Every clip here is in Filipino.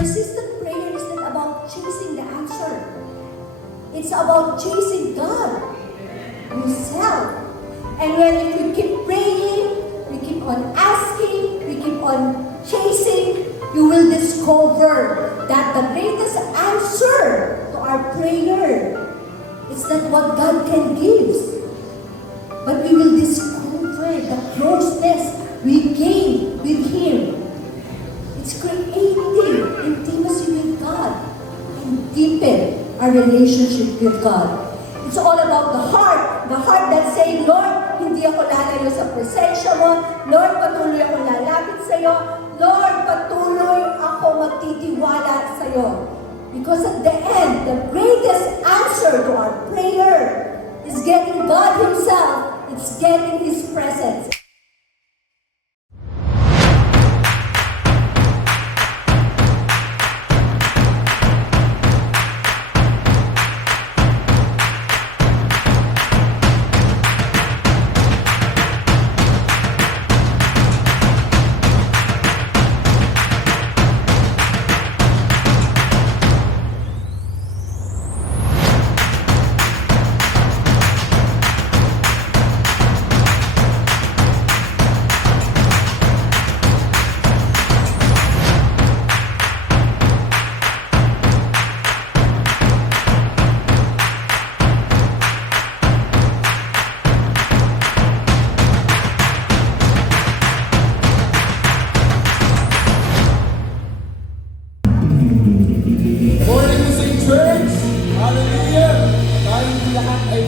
Persistent prayer is not about chasing the answer. It's about chasing God Himself. And when if we keep praying, we keep on asking, we keep on chasing, you will discover that the greatest answer to our prayer is not what God can give, but we will discover the closeness we gain with Him. It's creating intimacy with God and deepen our relationship with God. It's all about the heart that saying, Lord, hindi ako lalayo sa presensya mo. Lord, patuloy ako lalapit sa iyo. Lord, patuloy ako magtitiwala sa iyo. Because at the end, the greatest answer to our prayer is getting God Himself. It's getting His presence.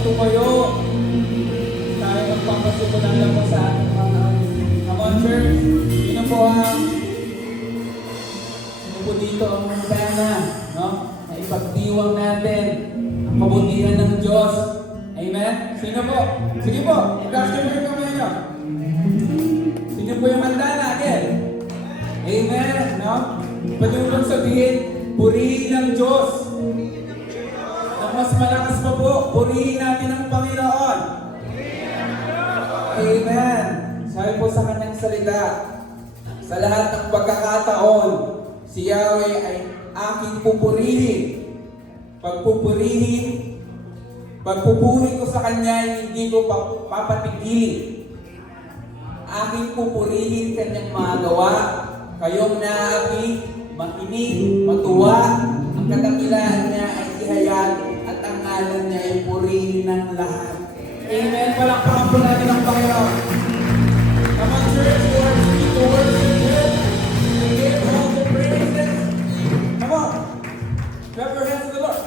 Tumayo. Tayo magpapasimulan lang po sa ating mga come on church. Sino po dito ang pena, no? Na ipagdiwang natin ang kabutihan ng Diyos. Amen? Sino po? Sige po, i-gaskin mo yung kamay nyo. Sino po yung mandana again? Amen? No? Pwede mo bang sabihin, purihin ng Diyos. Mas malakas pa po, purihin natin ang Panginoon. Amen. Sabi po sa kanyang salita, sa lahat ng pagkakataon, si Yahweh ay aking pupurihin. Pagpupuri ko sa kanya, hindi ko papatigilin. Aking pupurihin kanyang mga gawa, kayong naabi, makinig, matuwa, ang kadakilaan niya ay ihayag, at ang ngalan niya ay purihin ng lahat. Amen. Palakpakan po natin ang Panginoon. Come on, church, worship Him. Give all the praises. Come on. Clap your hands to the Lord.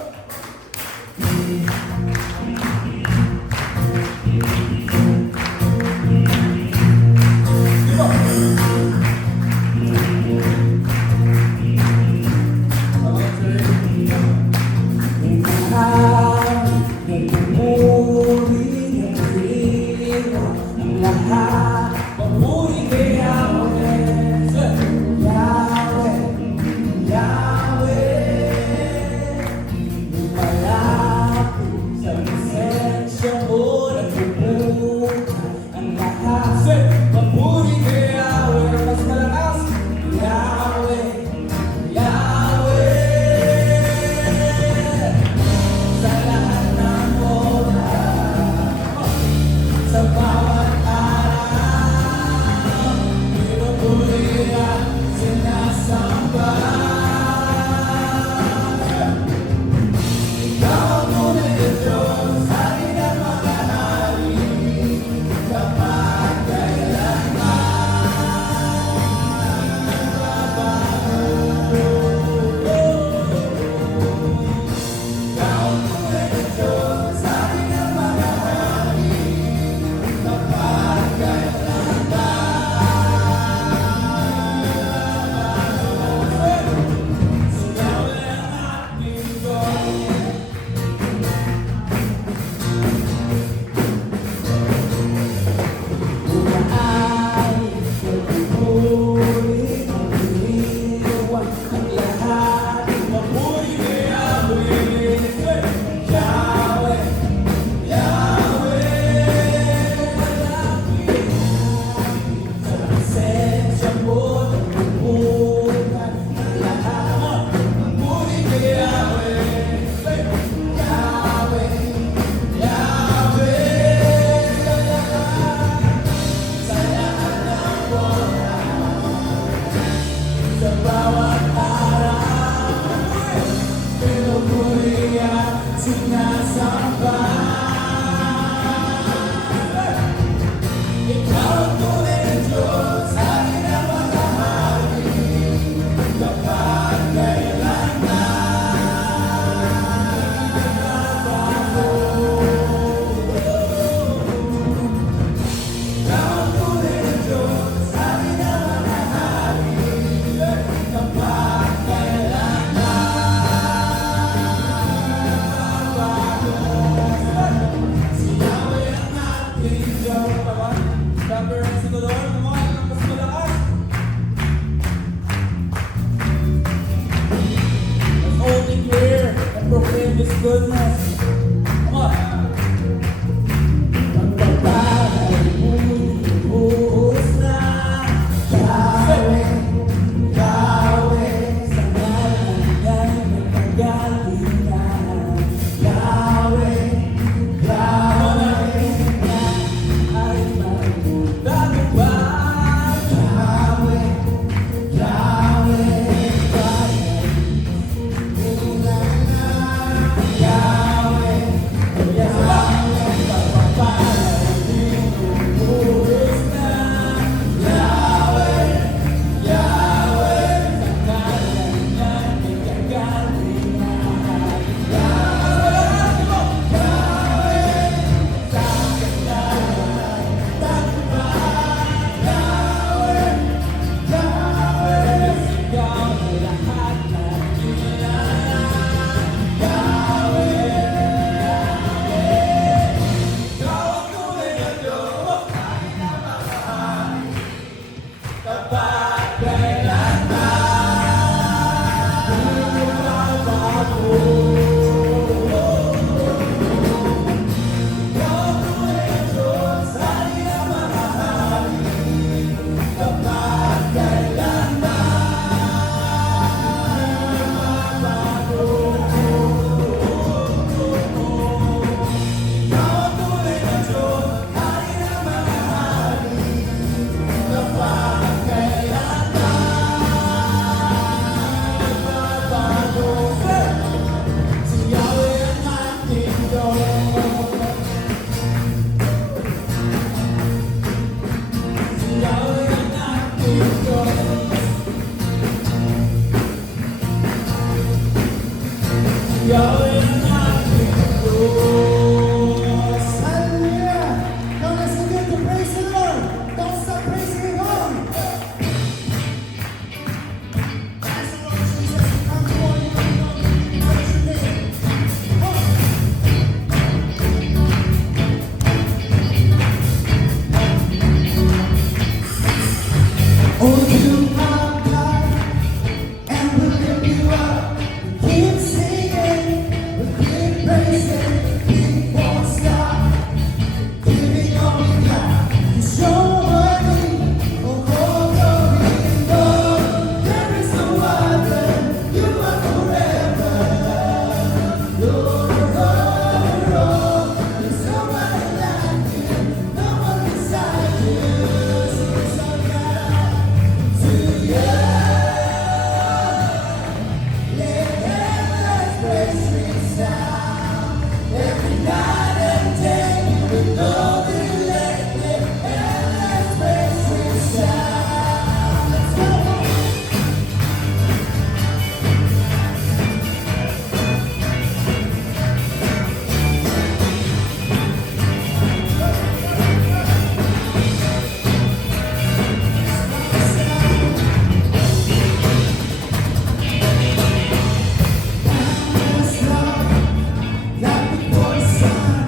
Come on. Papuri goodness. Come on. Pagpapalay mo'y buhos na. Yahweh, Yahweh, sa ngalan niya'y nagkagalingan. Yahweh, Yahweh, na ay magdagubad. Yahweh, Yahweh, Hallelujah! Now let's begin to praise the Lord. Don't stop praising Him on. Praise the Lord Jesus. Come before you, praise your name. Oh, you are God, and we lift you up. Keep singing, we keep praising, keep won't stop. Giving all we got, 'cause you're worthy of all glory and honor. There is no other, you are forever. You're all, there's nobody like you, no one beside you. Sing a song out to you. Let heaven's praise resound every night and day. We know we let heaven's praise resound. Let's go. Like before the sun,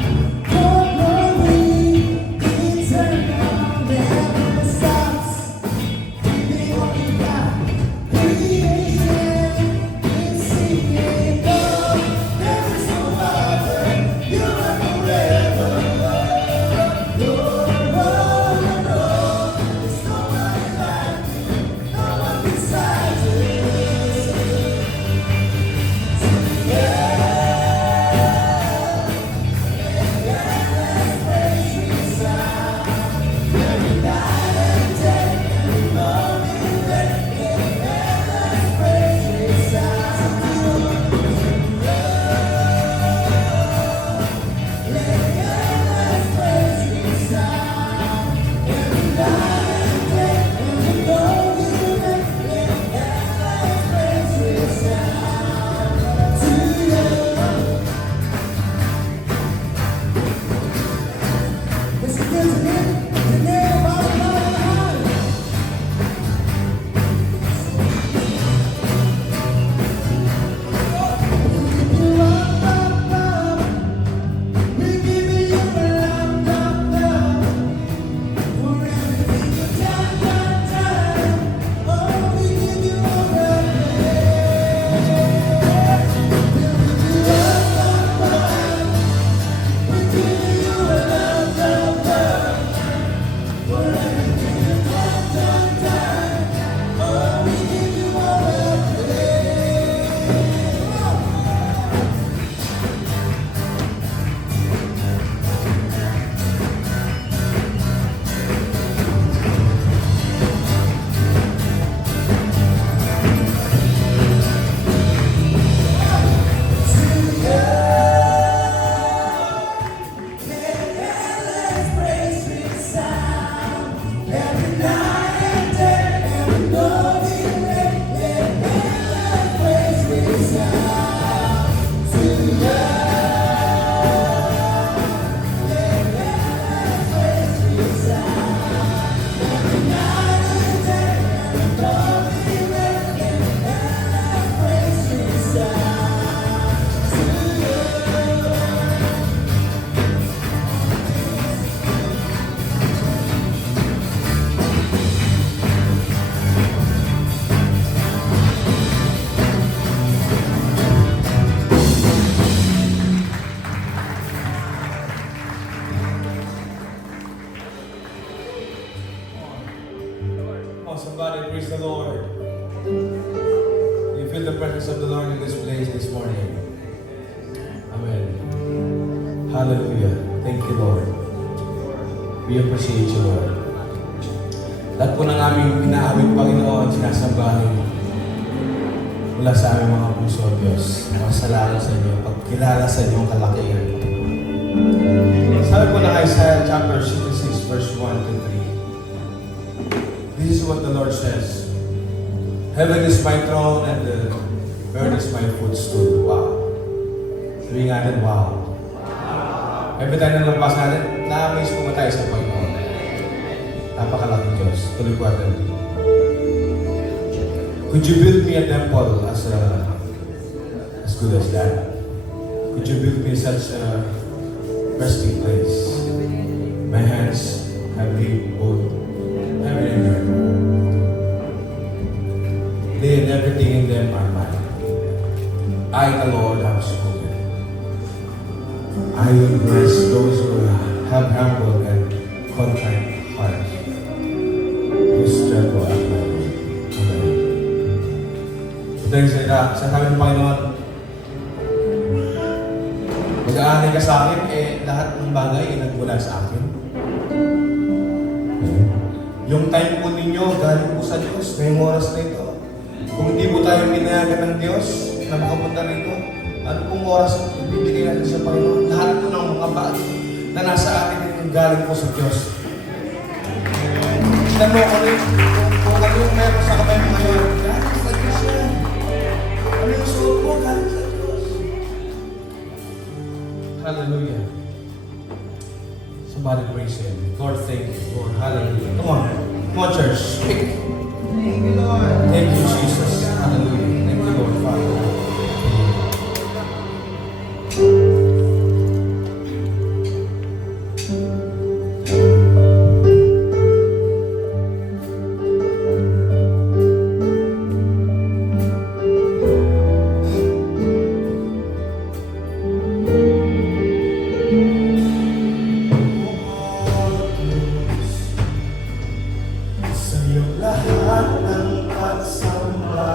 the presence of the Lord in this place this morning? Amen. Hallelujah. Thank you, Lord. We appreciate you, Lord. Lahat po ng aming inaawit, Panginoon, sinasambahin mula sa aming mga puso, Diyos. Masalamat sa inyo, pagkilala sa inyong kalakihan. Sabi po na Isaiah chapter 66, verse 1 to 3. This is what the Lord says. Heaven is my throne and the earth is my footstool. Wow. Sabi nga natin, wow. Every time na nalabas natin, na-amaze po tayo sa Panginoon. Napakalaking Diyos. Tuloy po natin. Could you build me a temple as good as that? Could you build me such a resting place? My hands have laid both heaven and earth. They and everything in them are mine. I, the Lord, have spoken. I will bless those who have humble and contrite hearts, whose tremble at my name. Amen. So dahil sa sabi ng Panginoon, mag-aanay ka sa akin, lahat ng bagay ay nagmula sa akin. Yung time po ninyo, galing po sa Diyos, ngayong oras na ito. Kung hindi po tayo pinayagan ng Diyos na makapunta rito, ano pong oras ang ibibigay natin sa Panginoon? Lahat po ng mga bagay na nasa atin ay galing po sa Diyos. Tignan mo kung ano yung meron sa kamay mo ngayon, galing sa Diyos yan. Ano yung suot mo, galing sa Diyos. Hallelujah. Somebody praise Him. Lord, thank you. Lord, hallelujah. Come on. Come on, church. Speak. Thank you, Lord. Thank you, Jesus. Hallelujah. Thank you, Lord, Father. Sa iyong lahat ng pagsamba,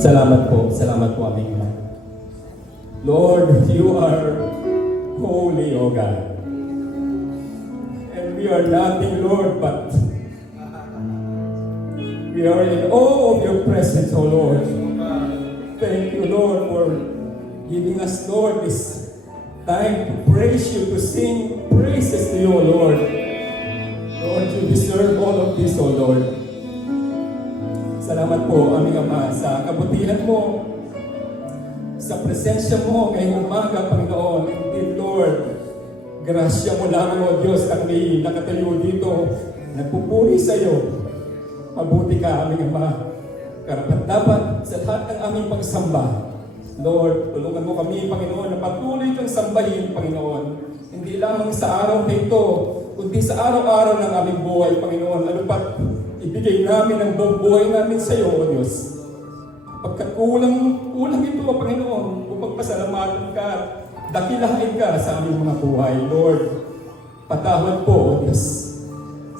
Salamat po aming Ama. Lord, you are holy, O God. And we are nothing, Lord, but we are in awe of your presence, O Lord. Thank you, Lord, for giving us, Lord, this time to praise you, to sing praises to you, O Lord. Lord, you deserve all of this, O Lord. Salamat po, aming Ama, sa kabutihan mo, sa presensya mo ngayong umaga, Panginoon. Indeed, Lord, grasya mo lamang, O Diyos, kami nakatayo dito, nagpupuri sa iyo. Mabuti ka, aming Ama. Karapat-dapat sa lahat ng aming pagsamba. Lord, tulungan mo kami, Panginoon, na patuloy kang sambahin, Panginoon. Hindi lamang sa araw na ito, kundi sa araw-araw ng aming buhay, Panginoon. Ano pat ibigay namin ang buong buhay namin sa iyo, O Diyos. Pagkat kulang ito, Panginoon, upang pasalamatan ka, dakilahin ka sa aming mga buhay, Lord. Patawad po, O Diyos,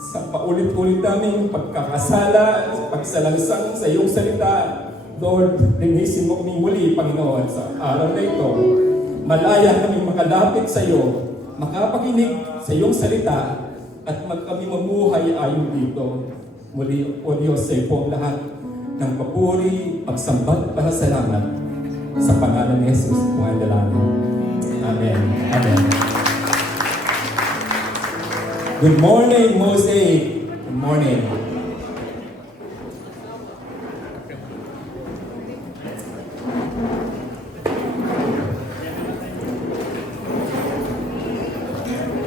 sa paulit-ulit naming pagkakasala, pagsalangsang sa iyong salita. Lord, linisin mo kami muli, Panginoon, sa araw na ito. Malaya kami makalapit sa iyo, makapakinig sa iyong salita, at kami mabuhay ayon dito. Muli, O Diyos, sa iyo po ang lahat ng papuri, pagsambag, pasalamat sa pangalan ni Jesus, kung ang dalangin. Amen. Amen. Good morning, Mosaic. Good morning.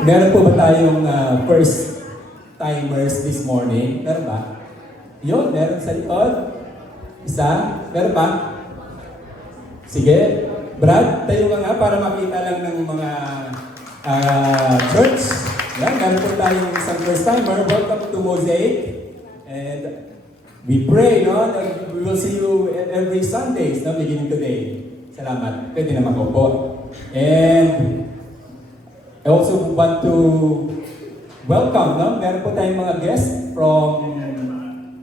Meron po ba tayong first timers this morning? Meron ba? Yun, meron sa likod. Isa? Meron pa? Sige. Brad, tayo ka nga para makita lang ng mga church. Yan, meron po tayong isang first timer. Welcome to Mosaic. And we pray, no, that we will see you every Sundays, no, beginning today. Salamat. Pwede naman po. And I also want to welcome, no? Meron po tayong mga guests from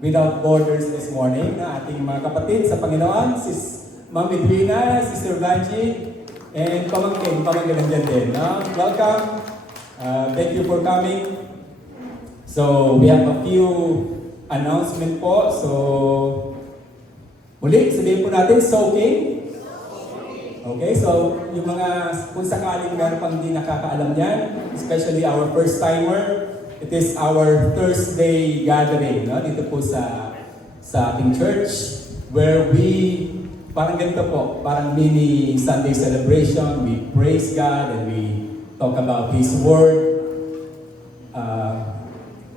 Without Borders this morning, na ating mga kapatid sa Panginoon, Sis Ma'am Edwina, Sister Vanji, and pamangkin nandiyan din, no? Welcome. Thank you for coming. So, we have a few announcement po. So, muli, sabihin po natin, soaking. Okay, so yung mga kung sakaling meron pang hindi nakakaalam yan, especially our first timer, it is our Thursday gathering, no? Dito po sa ating church, where we, parang ganito po, parang mini Sunday celebration. We praise God and we talk about His Word,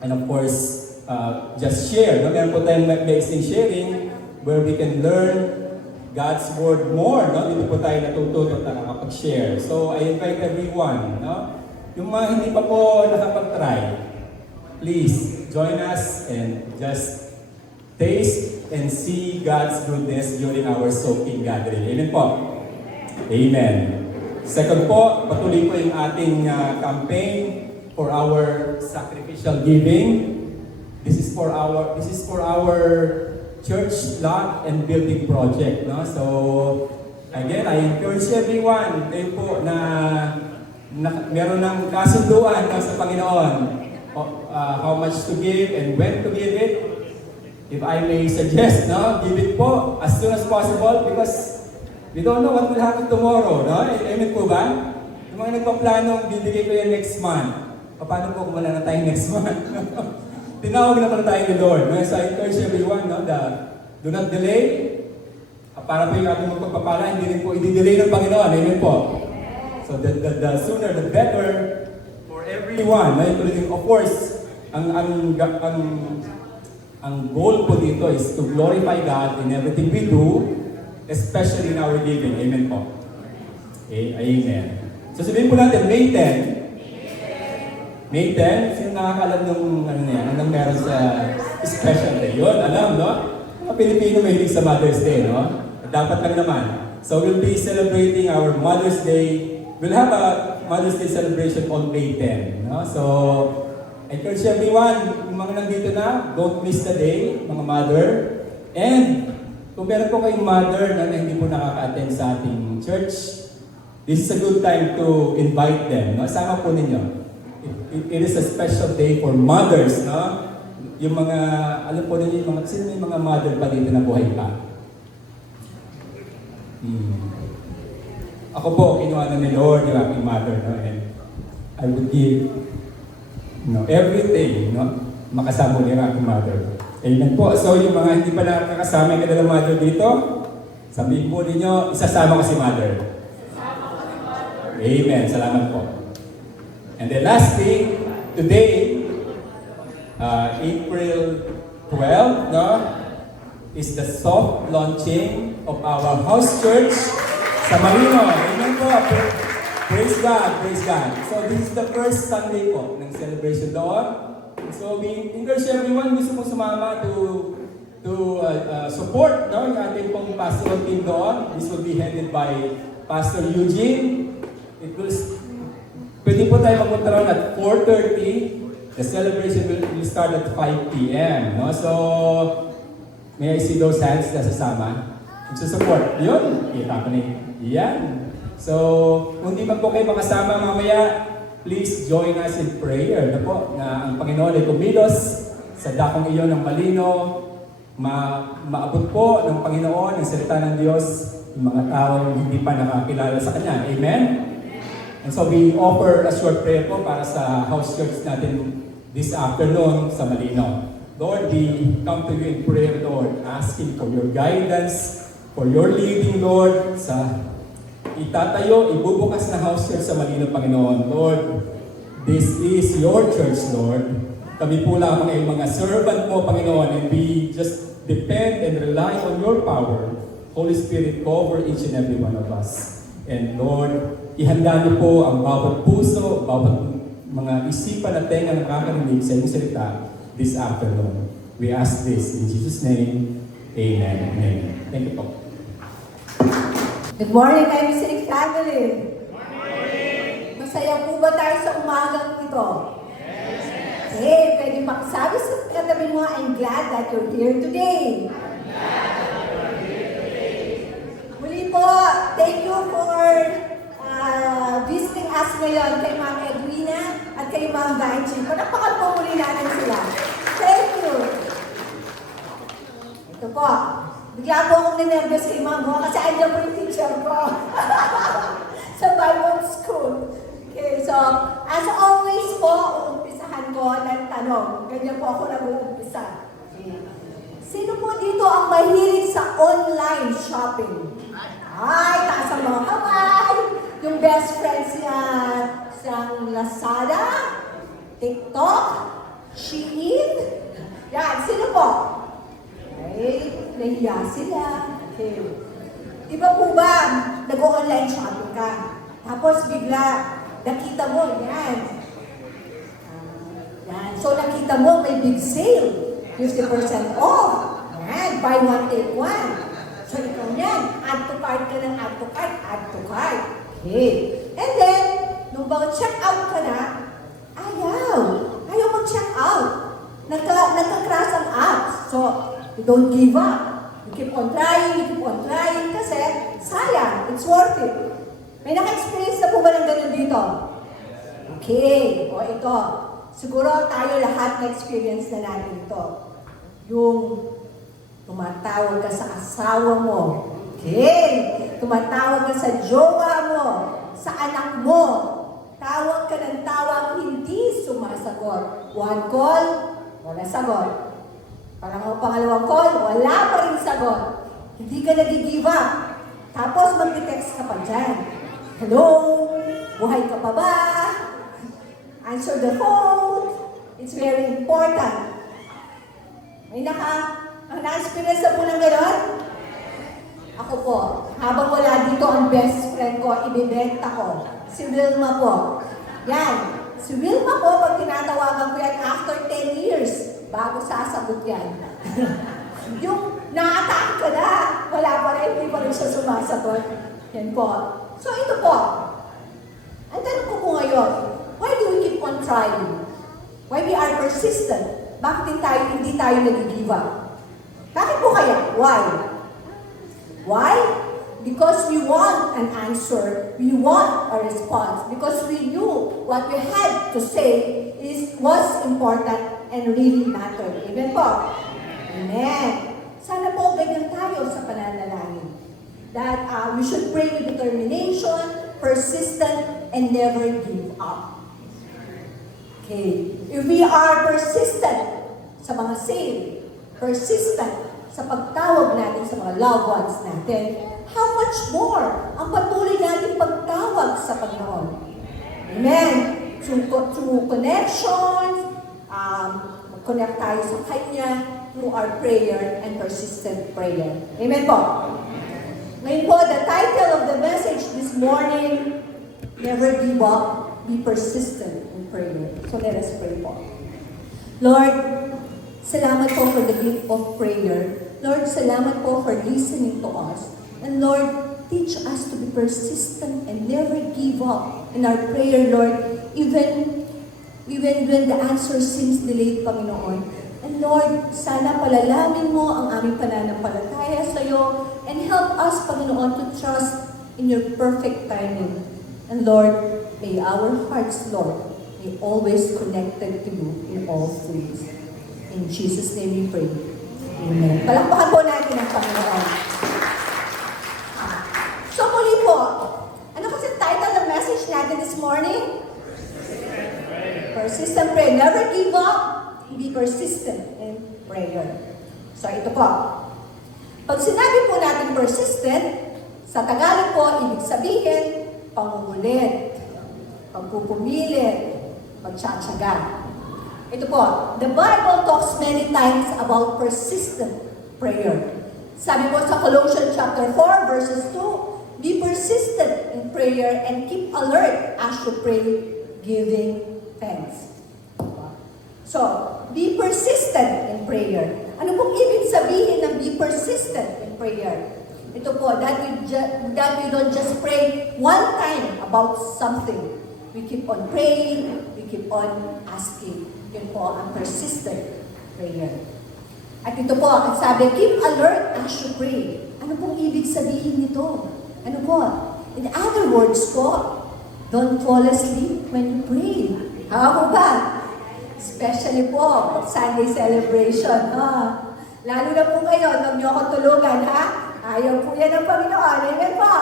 and of course, just share, no? Meron po tayong mixing sharing where we can learn God's Word more, no? Dito po tayo natututo at nakakapag-share. So, I invite everyone, no? Yung mga hindi pa po nakapag-try, please join us and just taste and see God's goodness during our soaking gathering. Amen po? Amen. Second po, patuloy po yung ating campaign for our sacrificial giving. This is for our church lot and building project, no? So, again, I encourage everyone, kayo po na meron ng kasunduan, no, sa Panginoon, how much to give and when to give it. If I may suggest, no, give it po as soon as possible because we don't know what will happen tomorrow, no? Amen po ba? Yung mga nagpa-planong, bibigay ko yan next month. Paano po kung wala na tayong next month? Tinawag na pala tayo ni Lord. No? So I encourage everyone, no, do not delay. Para po yung ating magpapapala, hindi rin po i-delay ng Panginoon. Amen po. So the sooner, the better for everyone. No? Including, of course, ang goal po dito is to glorify God in everything we do, especially in our giving. Amen po. Okay, amen. So sabihin po natin, May 10. May 10, sino nakakalam nung anong meron sa special day? Yun, alam, no? Mga Pilipino mahilig sa Mother's Day, no? Dapat lang naman. So we'll be celebrating our Mother's Day. We'll have a Mother's Day celebration on May 10, no? So, I encourage everyone, yung mga nandito na, don't miss the day, mga mother. And kung meron po kayong mother na hindi po nakaka-attend sa ating church, this is a good time to invite them. No? Sama po ninyo. It is a special day for mothers. No? Yung mga, alam po ninyo, sino yung mga mother pa dito na buhay pa? Ako po, kinuha na ni Lord yung aking mother. No? And I would give everything, makasama niya ang aking mother. Amen po. So yung mga hindi pa nakakasama yung kanilang mother dito, sabihin po ninyo, isasama ko si mother. Amen. Salamat po. And then lastly, today, April 12, is the soft launching of our house church sa Marino. Amen po. Praise God, praise God. So this is the first Sunday po ng celebration doon. So we encourage everyone gusto mong sumama to support yung ating pong pastoral team doon. This will be headed by Pastor Eugene. Pwede po tayo magpunta ron at 4:30. The celebration will start at 5 p.m. No? So, may I see those hands na sasama? Magsusupport. Yun, kita ko na yan. So, kung di man po kayo makasama mamaya, please join us in prayer na po na ang Panginoon ay kumilos sa dakong iyon ng Malino, maabot po ng Panginoon ang salita ng Diyos yung mga tao hindi pa nakakilala sa Kanya. Amen? And so we offer a short prayer po para sa house church natin this afternoon sa Malino. Lord, we come to you in prayer, Lord, asking for your guidance, for your leading, Lord, sa itatayo, ibubukas na house church sa Malino, Panginoon. Lord, this is your church, Lord. Kami po lamang ay mga servant mo, Panginoon, and we just depend and rely on your power. Holy Spirit, cover each and every one of us. And Lord, ihanda niyo po ang bawat puso, bawat mga isipan at tenga na nakakarinig sa inyong salita this afternoon. We ask this in Jesus' name. Amen. Amen. Thank you po. Good morning, my Mystic family. Good morning. Masaya po ba tayo sa umagang ito? Yes. Okay, pwede makisabi sa katabi mo, I'm glad that you're here today. Muli po, thank you for visiting us ngayon kay Ma'am Edwina at kay Ma'am Vanchi. Panapakan po muli natin sila. Thank you. Ito po. Bigla po akong ninervous kay Ma'am kasi andyan po yung teacher ko sa Bible School. Okay, so as always po, uumpisahan ko ng tanong. Ganyan po ako nag-uumpisa. Okay. Sino po dito ang mahilig sa online shopping? Ay, taas ang mga kamay. Yung best friends niya sa Lazada, TikTok, Shein. Yan, sino po? Okay, nahiya sila. Okay. Iba po ba, nag-online shopping ka? Tapos bigla, nakita mo, yan. Yan. So nakita mo, may big sale. 50% off. Yan, buy one, take one. So ikaw yan, add to cart ka ng add to cart, add to cart. Okay. And then, nung check out ka na, ayaw mag-check out. Nagka-crash ang apps. So, you don't give up. You keep on trying, kasi sayang, it's worth it. May naka-experience na po ba ng ganun dito? Okay, o ito. Siguro tayo lahat na-experience na natin ito. Yung tumatawag ka sa asawa mo. Okay, tumatawag ka sa jowa mo, sa anak mo. Tawag ka ng tawag, hindi sumasagot. One call, wala sagot. Pangalawang call, wala pa rin sagot. Hindi ka nag-give up. Tapos mag-text ka pa dyan. Hello? Buhay ka pa ba? Answer the phone. It's very important. May na-experience na po ng gano'n? Ako po, habang wala dito ang best friend ko, ibibenta ko. Si Wilma po. Yan. Si Wilma po, pag tinatawagan ko yan after 10 years, bago sasagot yan. Yung na-attack ka na, wala pa rin, hindi pa rin siya sumasagot. Yan po. So ito po. Ang tanong ko po ngayon, why do we keep on trying? Why we are persistent? Bakit hindi tayo nag-give up? Bakit po kaya? Why? Why? Because we want an answer, we want a response, because we knew what we had to say was important and really mattered. Amen po? Amen. Sana po ganyan tayo sa pananalangin. That we should pray with determination, persistent, and never give up. Okay. If we are persistent sa mga saved, persistent sa pagtawag natin sa mga loved ones natin, how much more ang patuloy natin pagtawag sa Panginoon. Amen. Through connections, connect tayo sa Kanya through our prayer and persistent prayer. Amen po. Ngayon po, the title of the message this morning, Never Give Up, Be Persistent in Prayer. So let us pray po. Lord, salamat po for the gift of prayer. Lord, salamat po for listening to us. And Lord, teach us to be persistent and never give up in our prayer, Lord, even when the answer seems delayed, Panginoon. And Lord, sana palalamin mo ang aming pananampalataya sa iyo and help us, Panginoon, to trust in your perfect timing. And Lord, may our hearts, Lord, be always connected to you in all things. In Jesus' name we pray. Amen. Palakpakan po natin ang Panginoon. So muli po, ano kasi title ng message natin this morning? Persistent prayer. Never give up. Be persistent in prayer. So ito po. Pag sinabi po natin persistent, sa Tagalog po, ibig sabihin, pangungulit, pagpupumilit, pagtsatsaga. Ito po, the Bible talks many times about persistent prayer. Sabi po sa Colossians chapter 4 verses 2, be persistent in prayer and keep alert as you pray, giving thanks. So, be persistent in prayer. Ano pong ibig sabihin ng be persistent in prayer? Ito po, that we don't just pray one time about something. We keep on praying, we keep on asking. Yun po ang persistent prayer. At ito po, ang sabi, keep alert as you pray. Ano pong ibig sabihin nito? Ano po? In other words po, don't fall asleep when you pray. Ako ba? Especially po, Sunday celebration. Lalo na po kayo, huwag niyo akong tulugan, ha? Ayaw po yan ng Panginoon. Amen po.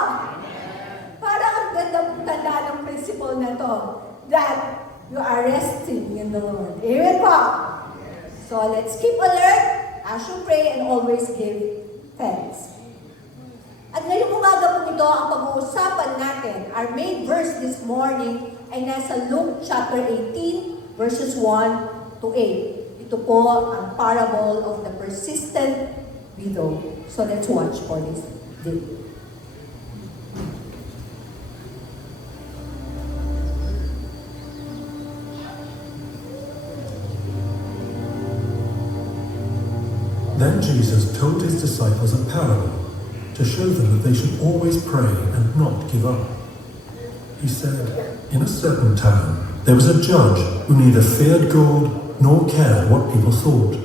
Parang ang ganda pong tanda ng principle na to, that you are resting in the Lord. Amen po. So let's keep alert as you pray and always give thanks. At ngayong umaga po ito, ang pag-uusapan natin, our main verse this morning ay nasa Luke chapter 18, verses 1 to 8. Ito po ang parable of the persistent widow. So let's watch for this video. Then Jesus told his disciples a parable to show them that they should always pray and not give up. He said, in a certain town, there was a judge who neither feared God nor cared what people thought.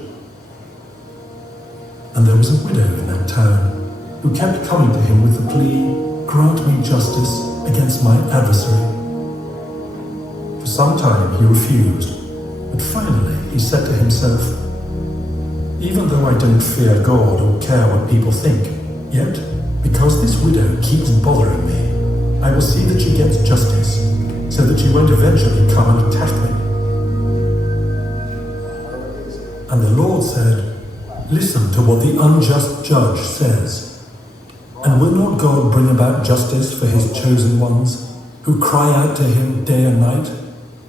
And there was a widow in that town who kept coming to him with the plea, grant me justice against my adversary. For some time he refused, but finally he said to himself, even though I don't fear God or care what people think, yet, because this widow keeps bothering me, I will see that she gets justice, so that she won't eventually come and attack me. And the Lord said, listen to what the unjust judge says. And will not God bring about justice for his chosen ones, who cry out to him day and night?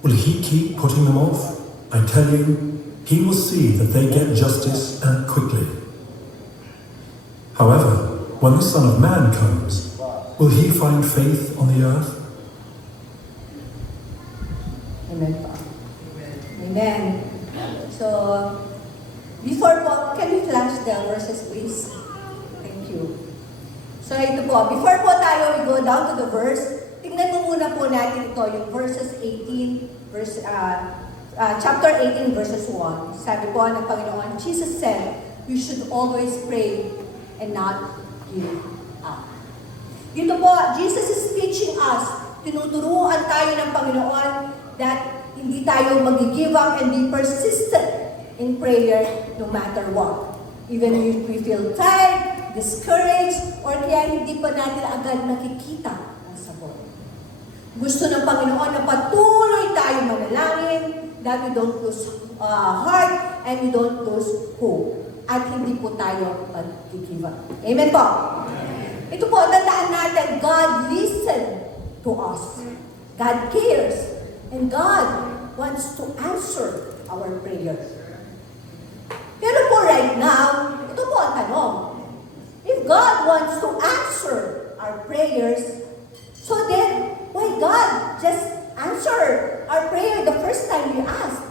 Will he keep putting them off? I tell you, he will see that they get justice and quickly. However, when the Son of Man comes, will he find faith on the earth? Amen po. Amen. So, before po, can we flash the verses please? Thank you. So ito po, before po tayo we go down to the verse, tingnan mo muna po natin ito, yung verses 18, chapter 18 verses 1. Sabi po ng Panginoon, Jesus said, you should always pray and not give up. Dito po, Jesus is teaching us, tinuturuan tayo ng Panginoon that hindi tayo mag-give up and be persistent in prayer no matter what. Even if we feel tired, discouraged, or kaya hindi pa natin agad nakikita ang sagot. Gusto ng Panginoon na patuloy tayo manalangin, that we don't lose heart and we don't lose hope. At hindi po tayo mag-give up. Amen po? Ito po, tandaan natin, God listens to us. God cares. And God wants to answer our prayers. Pero po right now, ito po ang tanong. If God wants to answer our prayers, so then, why God just answer our prayer the first time we asked?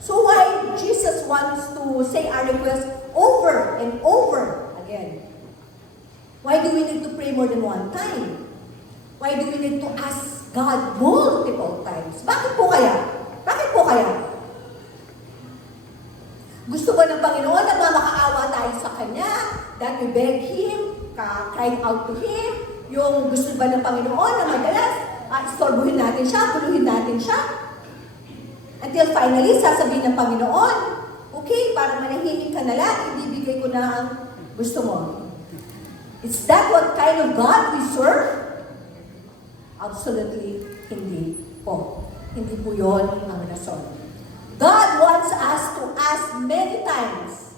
So why Jesus wants to say our request over and over again? Why do we need to pray more than one time? Why do we need to ask God multiple times? Bakit po kaya? Bakit po kaya? Gusto ba ng Panginoon na makaawa tayo sa Kanya? That we beg Him, crying out to Him? Yung gusto ba ng Panginoon na madalas, istorbuhin natin siya, guluhin natin siya? Until finally, sasabihin ng Panginoon, okay, para manahimik ka na lang, ibibigay ko na ang gusto mo. Is that what kind of God we serve? Absolutely hindi po. Hindi po yun ang rason. God wants us to ask many times.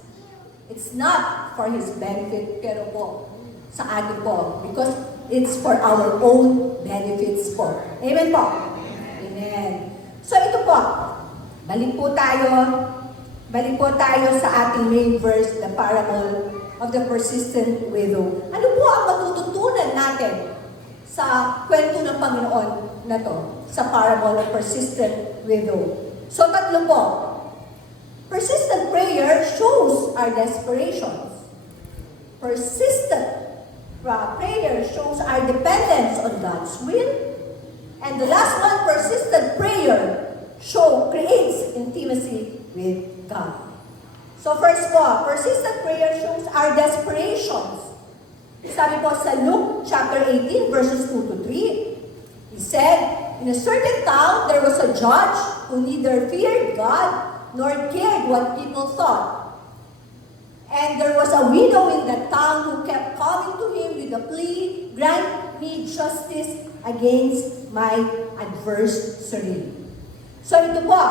It's not for His benefit, pero po, sa atin po. Because it's for our own benefits po. Amen po? Amen. So ito po, balik po tayo sa ating main verse, the parable of the persistent widow. Ano po ang matututunan natin sa kwento ng Panginoon na to, sa parable of persistent widow? So tatlo po. Persistent prayer shows our desperations. Persistent prayer shows our dependence on God's will. And the last one, persistent prayer creates intimacy with God. So first po, persistent prayer shows our desperations. Sabi po sa Luke chapter 18 verses 2 to 3, He said, in a certain town there was a judge who neither feared God nor cared what people thought. And there was a widow in that town who kept coming to him with a plea, grant me justice against my adversary. So ito po,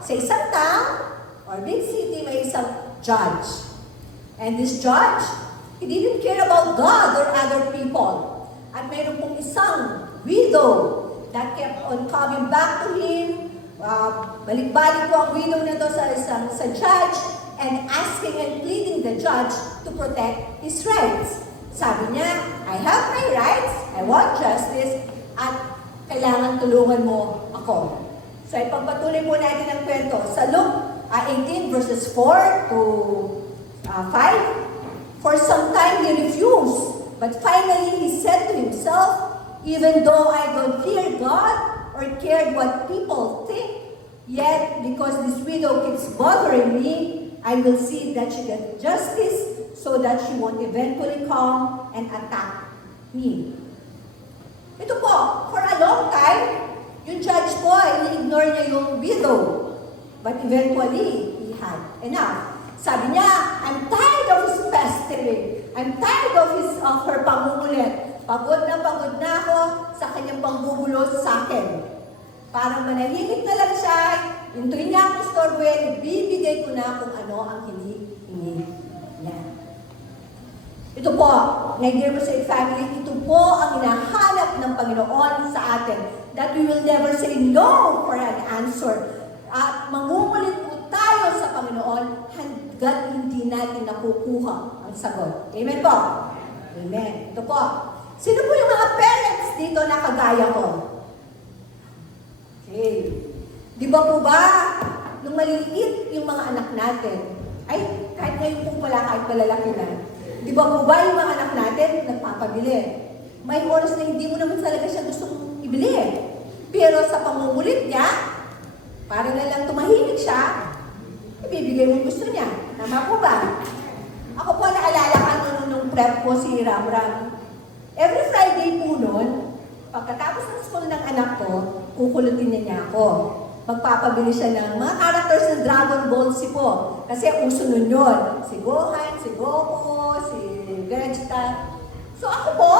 sa isang town or big city, may isang judge. And this judge, he didn't care about God or other people. At mayroon pong isang widow that kept on coming back to him. Balik-balik po ang widow na to sa judge and asking and pleading the judge to protect his rights. Sabi niya, I have my rights, I want justice, at kailangan tulungan mo ako. So ipagpatuloy po natin ang kwento. Sa Luke 18 verses 4 to 5, for some time he refused, but finally he said to himself, even though I don't fear God or care what people think, yet because this widow keeps bothering me, I will see that she gets justice so that she won't eventually come and attack me. Ito po, for a long time, yung judge po, i-ignore niya yung widow. But eventually, he had enough. Sabi niya, I'm tired of his pestering. I'm tired of her pangungulit. Pagod na ako sa kanyang pangbubulos sa akin. Parang manahimik na lang siya, hintuin niya akong storbuin, bibigay ko na kung ano ang hinihingi niya. Ito po, my dear family, ito po ang hinahanap ng Panginoon sa atin, that we will never say no for an answer. At mangungulit po tayo sa Panginoon hanggat hindi natin nakukuha ang sagot. Amen po? Amen. Ito po. Sino po yung mga parents dito na kagaya ko? Okay. Di ba po ba, nung maliliit yung mga anak natin, ay, kahit ngayon po pala, kahit malalaki na, di ba po ba yung mga anak natin nagpapabili? May oras na hindi mo naman talaga siya gustong ibili. Pero sa pangungulit niya, para na lang tumahimik siya, ibibigay mo gusto niya. Tama po ba? Ako po naalala ka nung prep ko si Ramram. Every Friday po noon, pagkatapos ng school ng anak ko, kukulutin niya ako. Magpapabili siya ng mga characters ng Dragon Ball Z po. Kasi uso nun yun. Si Gohan, si Goku, si Vegeta. So ako po,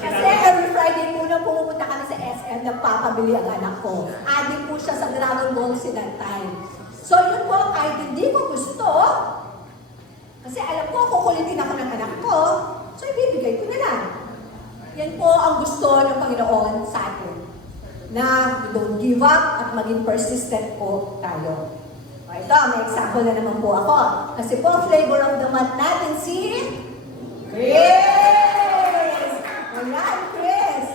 kasi every Friday po na pumupunta kami sa SM, nagpapabili ang anak ko. Adik po siya sa Dragon Ball Z that time. So yun po, kahit hindi ko gusto, kasi alam ko, kukulitin ako ng anak ko, so ibibigay ko na lang. Yan po ang gusto ng Panginoon sa atin. Na we don't give up at maging persistent po tayo. O ito, may example na naman po ako. Kasi po, flavor of the month natin si Chris! Ayan, Chris!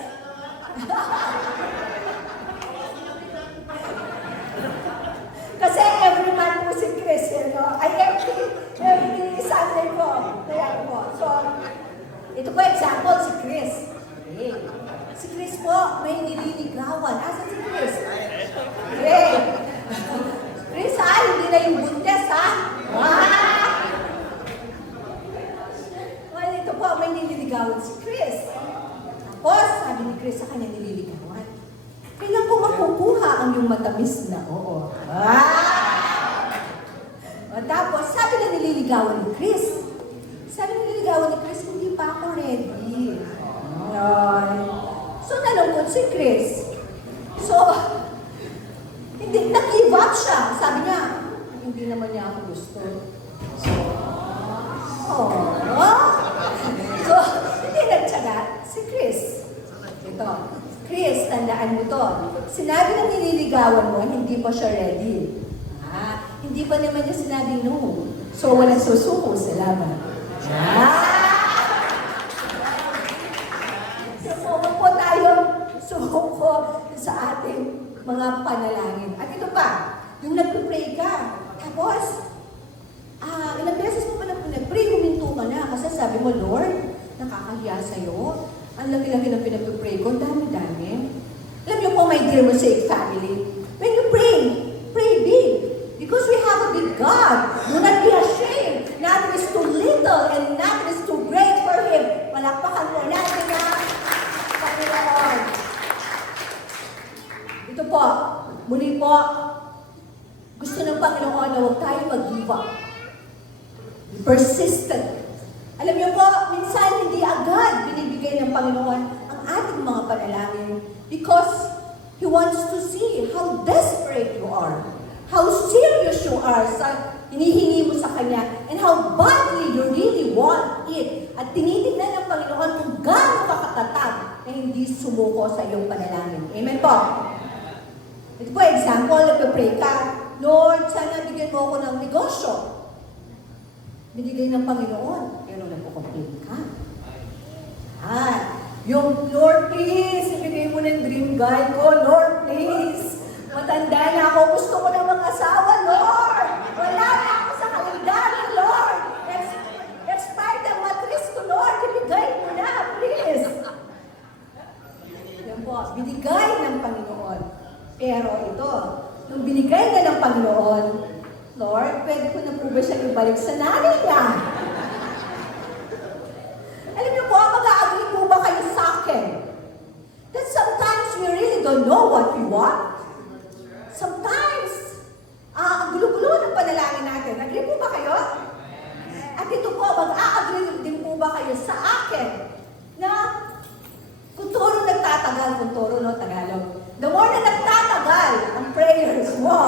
Kasi every month po si Chris, ay every Sunday po. Kaya po. So, ito po example, si Chris. Okay. Si Chris po, may nililigawan. Asan si Chris? Okay. Chris, hindi na yung buntes, ha? Well, ito po, may nililigawan si Chris. Tapos, sabi ni Chris sa kanya nililigawan. Kailan ko makukuha ang yung matamis na oo? O, tapos, sabi na nililigawan ni Chris. Sabi na nililigawan ni Chris, hindi pa ako ready. So, nalungkot si Chris. So, hindi, nag-give up siya. Sabi niya, hindi naman niya ako gusto. So, hindi nagtsaga si Chris. Ito, Chris, tandaan mo to. Sinabi na nililigawan mo, hindi pa siya ready. Hindi pa naman niya sinabi no. So, walang susuko sa laban. So, huwag po tayo sumuko sa ating mga panalangin. At ito pa, yung nagpipray ka. Tapos, ilang beses mo pa na pinag-pray, huminto ka na. Kasi sabi mo, Lord, nakakahiya sa'yo. Ang laki-laki ng pinag-pray ko, dami-dami. Alam niyo po, my dear Mosaic family, when you pray, pray big. Because we have a big God. Do not be ashamed. Nothing is too little and nothing is too great for Him. Palakpakan mo natin na Panginoon. Ito po, muli po, gusto ng Panginoon na huwag tayo mag-give up. Be persistent. Alam niyo po, minsan hindi agad binibigay ng Panginoon ang ating mga panalangin because He wants to see how desperate you are. How serious you are sa hinihingi mo sa Kanya and how badly you really want it. At tinitignan ng Panginoon kung gaano ka katatag na hindi sumuko sa iyong panalangin. Amen po? Ito po, example, nagpe-pray ka, Lord, sana bigyan mo ako ng negosyo. Binigay ng Panginoon, pero nagpo-complain ka. Yung Lord, please, ibigay mo ng dream guy ko, Lord, please. Matanda na ako, gusto ko ng mga asawa, Lord. Wala na ako sa kalendaryo, Lord. Expired ang matris ko, Lord. Ibigay mo na, please. Yan po, binigay ng Panginoon. Pero ito, nung binigay na ng Panginoon, Lord, pwede ko na po ba siya ibalik sa nanay niya? Alam niyo po, mag-a-agree po ba kayo sa akin? That sometimes we really don't know what we want. Sometimes, ang gulo-gulo ng panalangin natin. Agree po ba kayo? At ito po, mag-a-agree din po ba kayo sa akin na kung turo nagtatagal, kung turo no Tagalog, the more na nagtatagal ang prayers mo,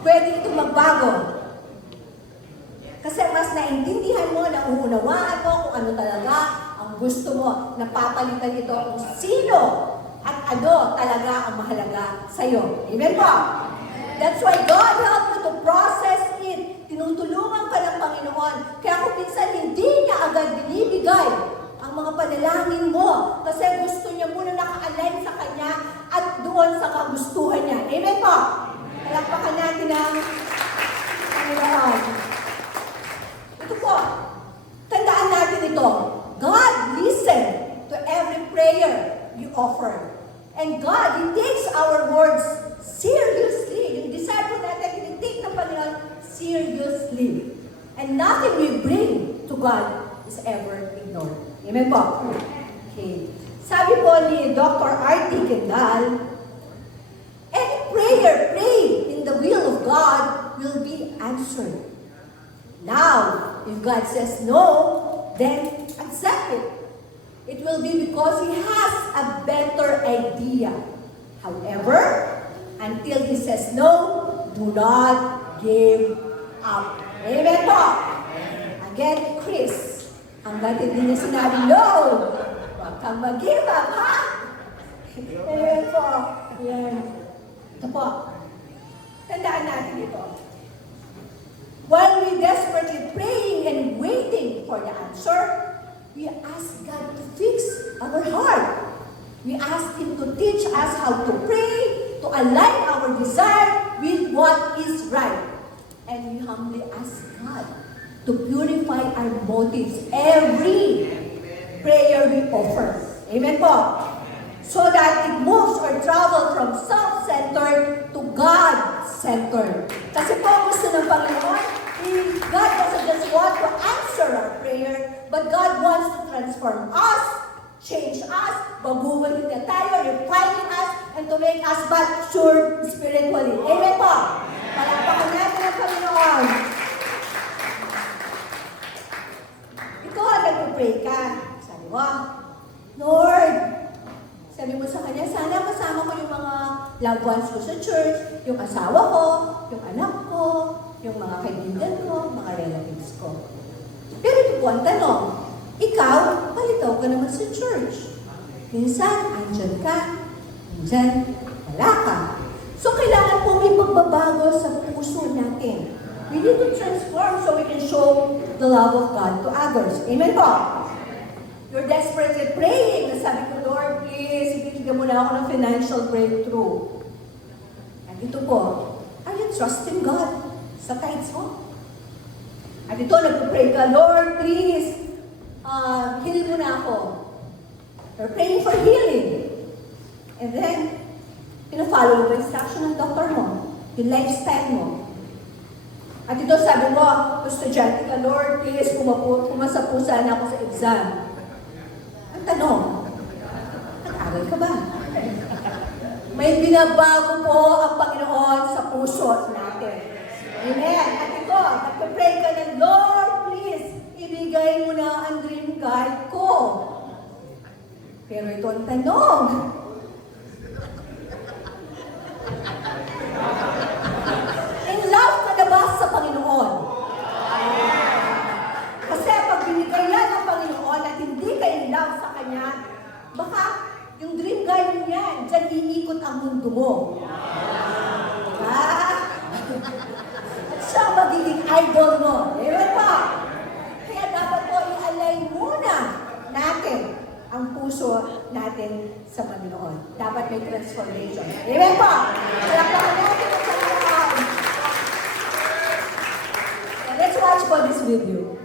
pwede itong magbago. Kasi mas naintindihan mo, nauunawaan mo kung ano talaga ang gusto mo. Napapalitan ito kung sino at ano talaga ang mahalaga sa'yo. Amen po? That's why God helped you to process it. Tinutulungan ka ng Panginoon. Kaya kung minsan hindi niya agad binibigay ang mga panalangin mo kasi gusto niya muna naka-align sa Kanya at doon sa kagustuhan niya. Amen po? Palakpakan natin ang Panginoon. Ito po, tandaan natin ito. God listens to every prayer you offer. And God, He takes our words seriously. Yung desire po natin, tinitake ng Panginoon seriously. And nothing we bring to God is ever ignored. Amen po? Okay. Sabi po ni Dr. R.T. Kendall, any prayer prayed in the will of God will be answered. Now, if God says no, then accept it. It will be because He has a better idea. However, until He says no, do not give up. Amen po? Again, Chris, hanggat hindi niya sinabi no, huwag kang mag-give up, ha? Amen po. Yan. Ito po. Tandaan natin ito. While we desperately praying and waiting for the answer, we ask God to fix our heart. We ask Him to teach us how to pray, to align our desire with what is right. And we humbly ask God to purify our motives every prayer we offer. Amen po? So that it moves or travel from self-centered to God-centered. Kasi po gusto ng Panginoon, God doesn't just want to answer our prayer, but God wants to transform us, change us, baguhin na tayo, refining us, and to make us mature spiritually. Amen po? Palakpakan natin ang Panginoon. Ikaw, nag-pray ka. Sabi mo, Lord, sabi mo sa Kanya, sana kasama ko yung mga loved ones ko sa church, yung asawa ko, yung anak ko, yung mga kaibigan ko, mga relatives ko. Pero ito po ang tanong, ikaw, palitaw ka naman sa church. Minsan, andyan ka, minsan, wala ka. So, kailangan po may pagbabago sa puso natin. We need to transform so we can show the love of God to others. Amen po? You're desperately praying. Sabi ko, Lord, please, ibigyan mo na ako ng financial breakthrough. At ito po, are you trusting God sa tithes mo? At ito, nagpapray ka, Lord, please, heal mo na ako. You're praying for healing. And then, pina-follow mo instruction ng doctor mo, yung lifestyle mo. At ito, sabi mo, estudyante ka, Lord, please, pumasa po sana ako sa exam. Ang tanong, nag-aral ka ba? May binabago po ang Panginoon sa puso natin. Amen. At ito, nagpapray ka na, Lord, please, ibigay mo na ang dream guide ko. Pero ito ang tanong. In love ka na ba sa Panginoon? Kasi pag binigay yan ng Panginoon at hindi ka in love sa Kanya, baka yung dream guide mo yan, dyan iikot ang mundo mo. At siya magiging idol mo. Amen pa? Kaya dapat po i-align muna natin ang puso natin sa Panginoon. Dapat may transformation. Amen pa? Palakpakan natin ang Panginoon. Let's watch po this video.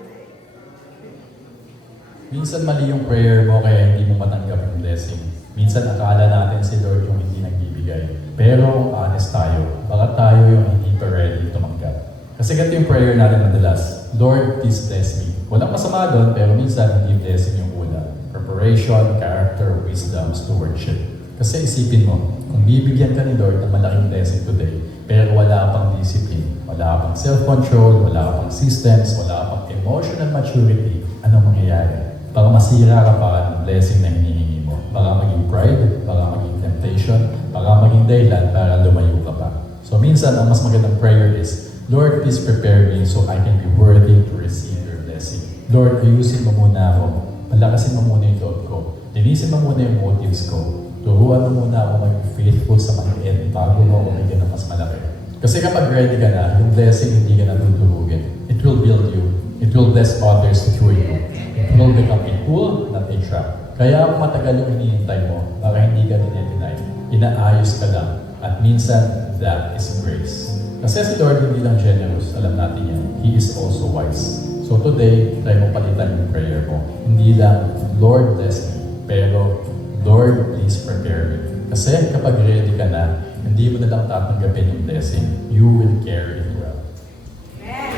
Minsan mali yung prayer mo kaya hindi mo matanggap yung blessing. Minsan akala natin si Lord yung hindi nagbibigay. Pero kung honest tayo, baka tayo yung hindi pa ready tumanggap. Kasi ganito yung prayer natin madalas, Lord, please bless me. Walang masama doon, pero minsan hindi blessing yung una. Preparation, character, wisdom, stewardship. Kasi isipin mo, kung bibigyan ka ni Lord ng malaking blessing today, pero wala pang discipline, wala pang self-control, wala pang systems, wala pang emotional maturity, anong mangyayari? Baka masira ka pa ng blessing na hinihingi mo. Baka maging pride, baka maging temptation, baka maging dahilan para lumayo ka pa. So minsan, ang mas magandang prayer is, Lord, please prepare me so I can be worthy to receive your blessing. Lord, ayusin mo muna ako. Palakasin mo muna yung loob ko. Linisin mo muna yung motives ko. Turuan mo muna ako maging faithful sa maliit bago mo ako bigyan ng mas malaki. Kasi kapag ready ka na, yung blessing hindi ka na tuturugin. It will build you. It will bless others through you. It will become a tool, not a trap. Kaya kung matagal yung hinihintay mo, baka hindi ka dinedeny, inaayos ka lang. At minsan, that is grace. Kasi si Lord hindi lang generous, alam natin yan. He is also wise. So today, try mo palitan yung prayer mo. Hindi lang, Lord bless me, pero Lord please prepare me. Kasi kapag ready ka na, hindi mo na lang tatanggapin yung blessing. You will carry it well. Amen.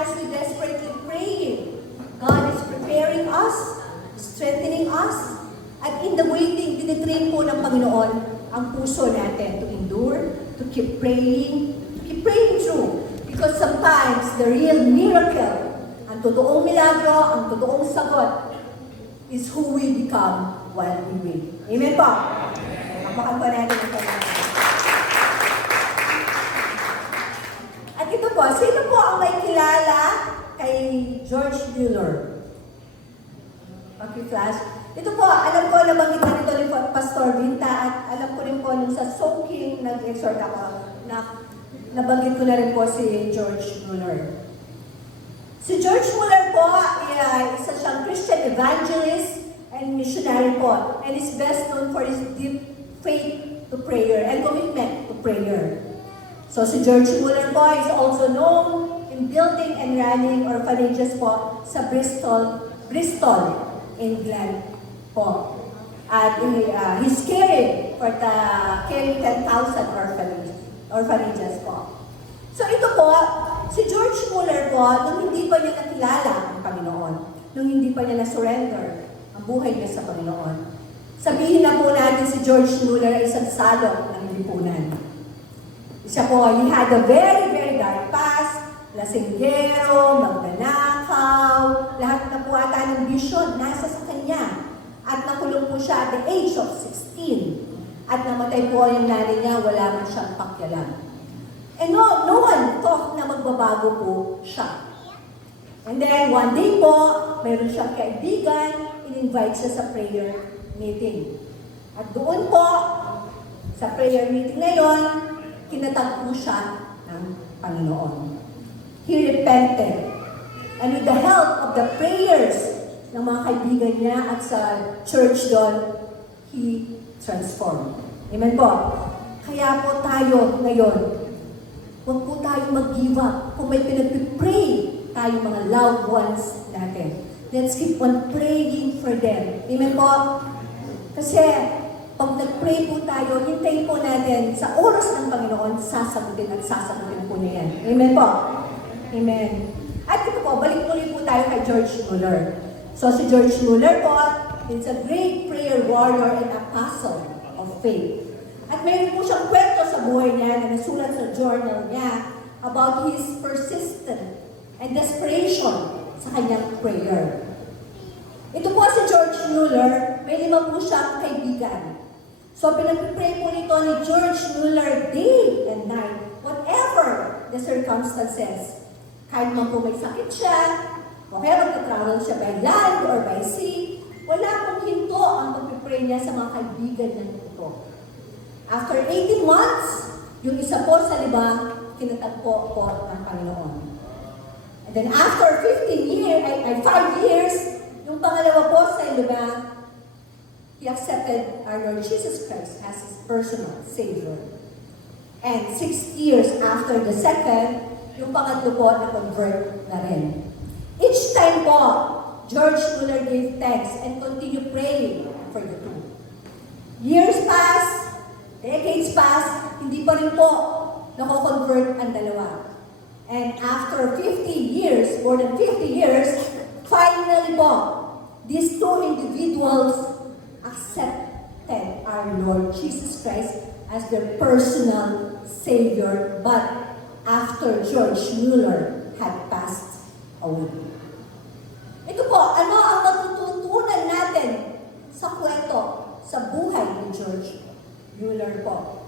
as we desperately praying, God is preparing us, strengthening us, at in the waiting, tinitrain po ng Panginoon ang puso natin to endure, to keep praying through. Because sometimes the real miracle, ang totoong milagro, ang totoong sagot, is who we become while we wait. Amen po? Makamakan po natin ang Panginoon. At ito po, sino po ang may kilala kay George Mueller? Okay, class. Ito po, alam ko nabanggit na nito ni Pastor Vinta at alam ko rin po nung sa soaking nag-exhort ako na nabanggit ko na rin po si George Mueller. Si George Mueller po, isa siyang Christian evangelist and missionary po, and is best known for his deep faith to prayer and commitment to prayer. So si George Mueller po is also known in building and running orphanages po sa Bristol, England po. At he's caring for the 10,000 orphanages po. So ito po, si George Mueller po, nung hindi pa niya nakilala ang Panginoon, nung hindi pa niya na-surrender ang buhay niya sa Panginoon, sabihin na po natin si George Mueller ay isang salot ng lipunan. Isa po, he had a very, very dark past, lasinggero, magnanakaw, lahat na po ata ng vision nasa sa kanya. At nakulong po siya at the age of 16. At namatay po yung nanay niya, wala man siyang pakialam. And no one thought na magbabago po siya. And then one day po, mayroon siyang kaibigan, in-invite siya sa prayer meeting. At doon po, sa prayer meeting na yon, kinatag po siya ng Panginoon. He repented. And with the help of the prayers ng mga kaibigan niya at sa church doon, he transformed. Amen po? Kaya po tayo ngayon, huwag po tayo mag-give up. Kung may pinag-pray tayo mga loved ones natin, let's keep on praying for them. Amen po? Kasi pag nag-pray po tayo, hintayin po natin sa oras ng Panginoon, sasagutin po niya yan. Amen po? Amen. At ito po, balik ulit po tayo kay George Mueller. So si George Mueller po is a great prayer warrior and apostle of faith. At mayroon po siyang kwento sa buhay niya na nasulat sa journal niya about his persistence and desperation sa kanyang prayer. Ito po si George Mueller, may 5 po siyang kaibigan. So pinag-pray po nito ni George Mueller day and night, whatever the circumstances. Kahit man po may sakit siya, o kaya magta-travel siya by land or by sea, wala pong hinto ang pag-pray niya sa mga kaibigan niya ito. After 18 months, yung isa po sa 5, kinatagpo po ng Panginoon. And then after 5 years, yung pangalawa po sa 5, he accepted our Lord Jesus Christ as his personal Savior. And 6 years after the second, yung pangatlo po na-convert na rin. Each time po, George Mueller gave thanks and continued praying for the two. Years pass, decades pass, hindi pa rin po nako-convert ang dalawa. And after 50 years, more than 50 years, finally po, these two individuals accepted our Lord Jesus Christ as their personal Savior, but after George Mueller had passed away. Ito po, ano ang matututunan natin sa kwento, sa buhay ni George Mueller po?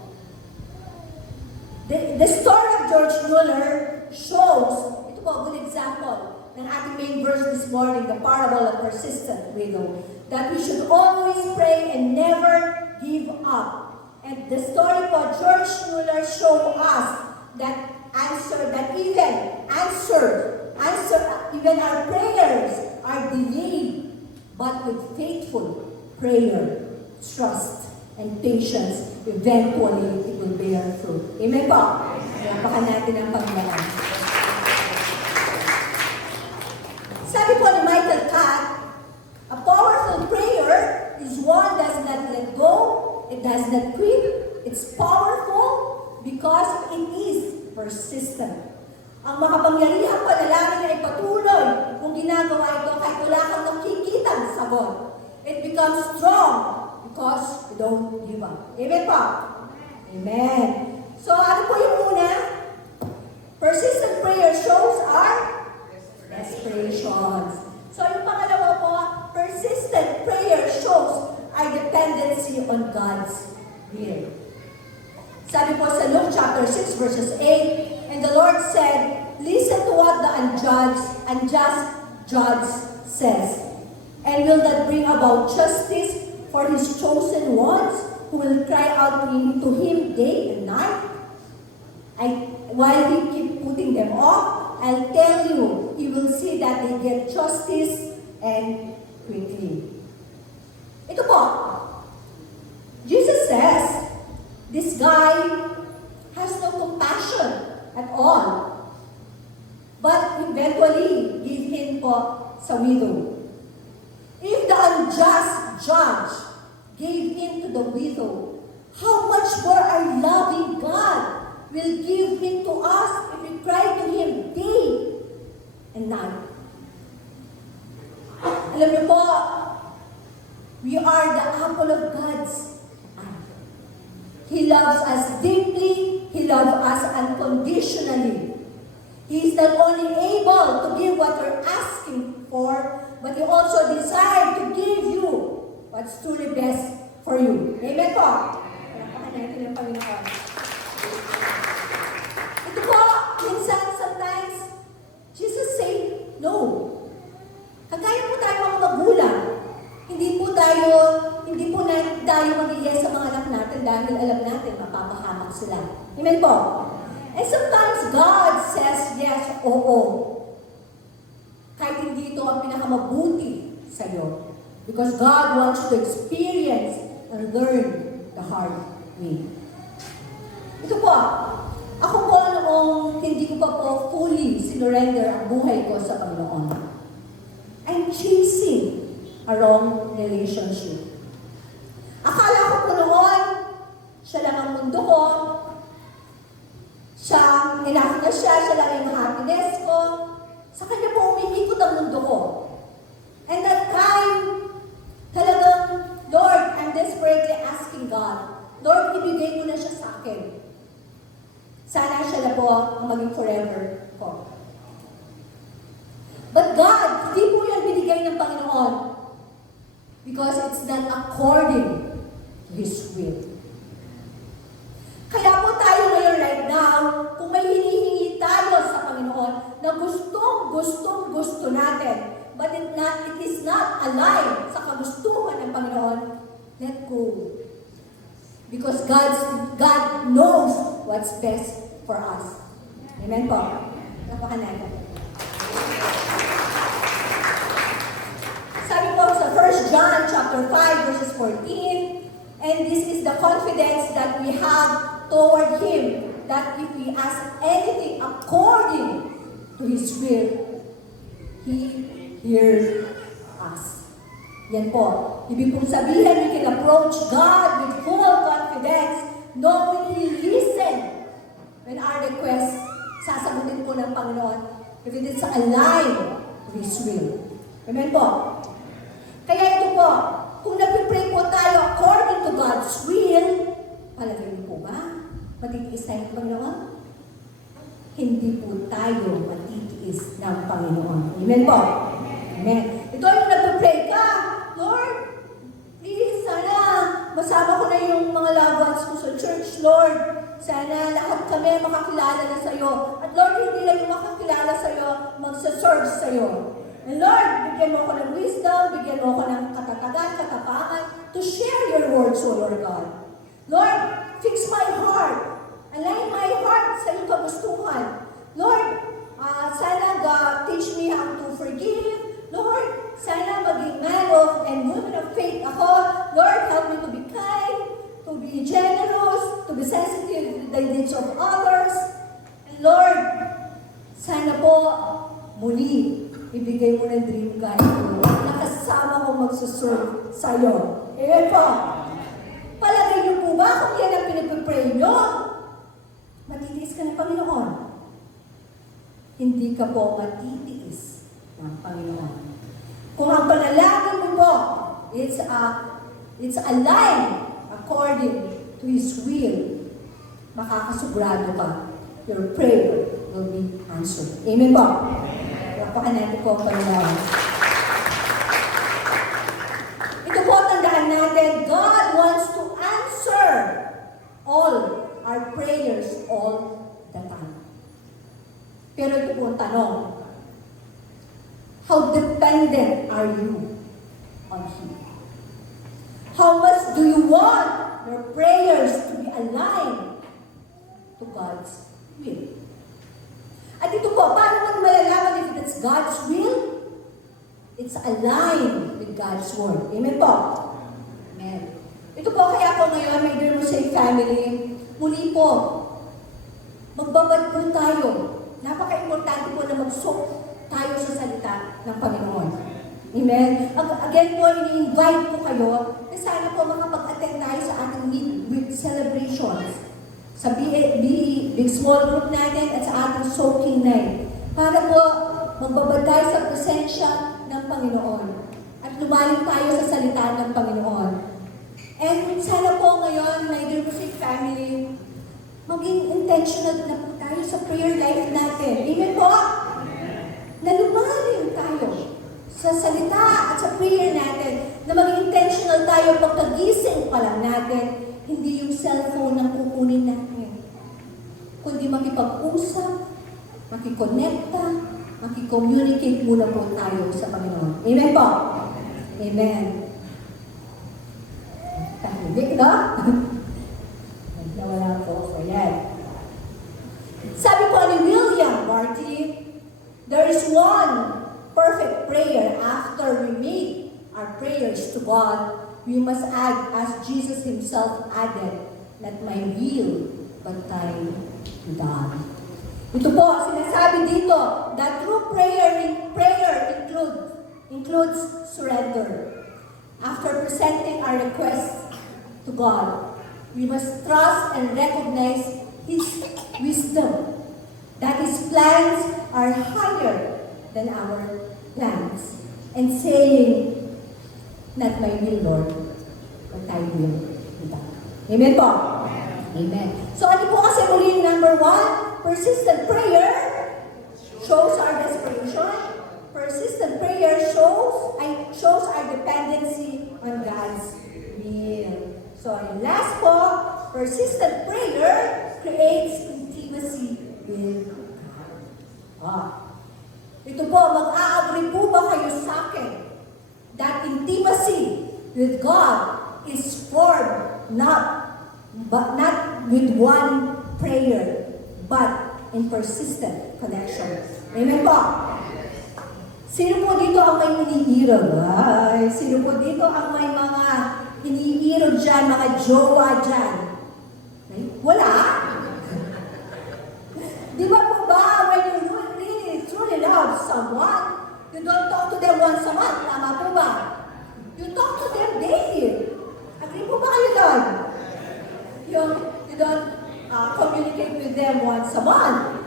The story of George Mueller shows, ito po, good example ng ating main verse this morning, the parable of persistent widow, that we should always pray and never give up. And the story po, George Mueller showed us that even our prayers are delayed, but with faithful prayer, trust, and patience, eventually it will bear fruit. Amen po? Lapakan natin ang Panginoon. Sabi po ni Michael Catt, a powerful prayer is one that does not let go, it does not quit, it's powerful because it is persistent. Ang makapangyarihang panalangin ay patuloy kung ginagawa ito kahit wala kang nakikitang sagot. It becomes strong because you don't give up. Amen po? Amen. So ano po yung una? Persistent prayer shows our desperations. So yung pangalawa po, persistent prayer shows our dependency on God's will. Sabi po sa Luke chapter 6 verses 8, and the Lord said, listen to what the unjust judge says, and will that bring about justice for his chosen ones who will cry out to him day and night? While he keep putting them off, I'll tell you, he will see that they get justice and quickly. Ito po, Jesus says, this guy has no compassion at all. But eventually, give in po sa widow. If the unjust judge gave in to the widow, how much more our loving God will give in to us if we cry to Him day and night. Alam niyo po, we are the apple of God's eye. He loves us deeply. He loves us unconditionally. He is not only able to give what you're asking for, but He also desires to give you what's truly best for you. Amen po? Palapakan natin ang Panginoon. Ito po, minsan, sometimes, Jesus say, no. Kagaya po tayo mga magulang. Hindi po tayo mag-yes sa mga anak natin dahil alam natin, mapapahamak sila. Amen po? And sometimes God says yes, oo. Kahit hindi ito ang pinakamabuti sa iyo. Because God wants you to experience and learn the hard way. Ito po, ako po noong hindi ko pa po fully sinurrender ang buhay ko sa Panginoon. I'm chasing a wrong relationship. Akala ko po noon, siya lang ang mundo ko, enough na siya lang yung happiness ko. Sa kanya po umiikot ang mundo ko. And that time, talagang, Lord, I'm desperately asking God, Lord, ibigay mo na siya sa akin. Sana siya na po ang maging forever ko. But God, hindi po yan binigay ng Panginoon because it's not according to His will. Kaya po tayo ngayon right now, kung may hinihingi tayo sa Panginoon na gusto natin, but it is not aligned sa kagustuhan ng Panginoon, let go. Because God knows what's best for us. Amen po? Napakan natin. Sabi po sa 1 John chapter 5 verses 14, and this is the confidence that we have toward Him, that if we ask anything according to His will, He hears us. Yan po. Ibig pong sabihin, we can approach God with full confidence, knowing He listens when our request sasagutin po ng Panginoon if it is aligned to His will. Amen po? Kaya ito po, kung nag-pray po tayo according to God's will, palagay niyo po ba? Matitiis tayo ng Panginoon? Hindi po tayo matitiis ng Panginoon. Amen po? Amen. Ito yung nag-pray ka, Lord, please, sana masama ko na yung mga loved ones ko sa church, Lord. Sana lahat kami makakilala na sa iyo. At Lord, hindi lang yung makakilala sa iyo, magsaserve sa iyo. And Lord, bigyan mo ako ng wisdom, bigyan mo ako ng katatagan, katapangan to share your words, O Lord God. Lord, fix my heart. Align my heart sa iyong kagustuhan. Lord, sana God, teach me how to forgive. Lord, sana maging man of and woman of faith ako. Lord, help me to be kind, to be generous, to be sensitive to the needs of others. And Lord, sana po muli ibigay mo ng dream guide ko na kasama ko magsuserve sa iyo. Amen po. Palagay niyo po ba kung yan ang pinag-pray niyo? Matitiis ka ng Panginoon. hindi ka po matitiis ng Panginoon. Kung ang panalangin mo po, it's aligned according to His will, makakasugurado ka. Your prayer will be answered. Amen po? Lapakan natin po ang panalangin. Ito po, tandaan natin, God wants to answer all our prayers all the time. Pero ito po ang tanong, how dependent are you on Him? How much do you want your prayers to be aligned to God's will? At ito po, paano mo malalaman if it's God's will? It's aligned with God's Word. Amen po? Amen. Ito po, kaya po ngayon, may Dear Mosaic family, muli po, magbabad po tayo. Napaka-importante po na mag-soak tayo sa salita ng Panginoon. Amen? Again po, ini-invite po kayo na sana po makapag-attend tayo sa ating midweek celebrations. Sa Big Small Group natin at sa ating soaking night. Para po magbabad tayo sa presensya ng Panginoon. At lumalim tayo sa salita ng Panginoon. And sana po ngayon, my Dear Mosaic family, maging intentional na po tayo sa prayer life natin. Amen po? Na lumalim tayo sa salita at sa prayer natin. Na maging intentional tayo pagkagising pa lang natin. Hindi yung cellphone ang kukunin natin. Kundi makipag-usap, makikonekta, makicommunicate muna po tayo sa Panginoon. Amen po? Amen. Tahimik, no? Nawala po ako. Yan. Sabi po ni William Barty, there is one perfect prayer after we make our prayers to God. We must add, as Jesus Himself added, not my will, but thine be done. Ito po, sinasabi dito, that true prayer includes surrender. After presenting our requests to God, we must trust and recognize His wisdom, that His plans are higher than our plans, and saying, not my will, Lord, but thy will be done. Amen po? Amen. So ano po kasi muli number 1, persistent prayer shows our desperation. Persistent prayer shows our dependency on God's will. So yung last po, persistent prayer creates intimacy with God. Ito po, mag-a-agree po ba kayo sa akin that intimacy with God is formed not with one prayer, but in persistent connection. Amen po? Sino po dito ang may iniirog? Ay, sino po dito ang may mga iniirog dyan, mga jowa dyan? Wala? Di ba po ba, when you really, truly love someone, you don't talk to them once a month, tama po ba? You talk to them daily. Agree po ba kayo doon? You don't communicate with them once a month.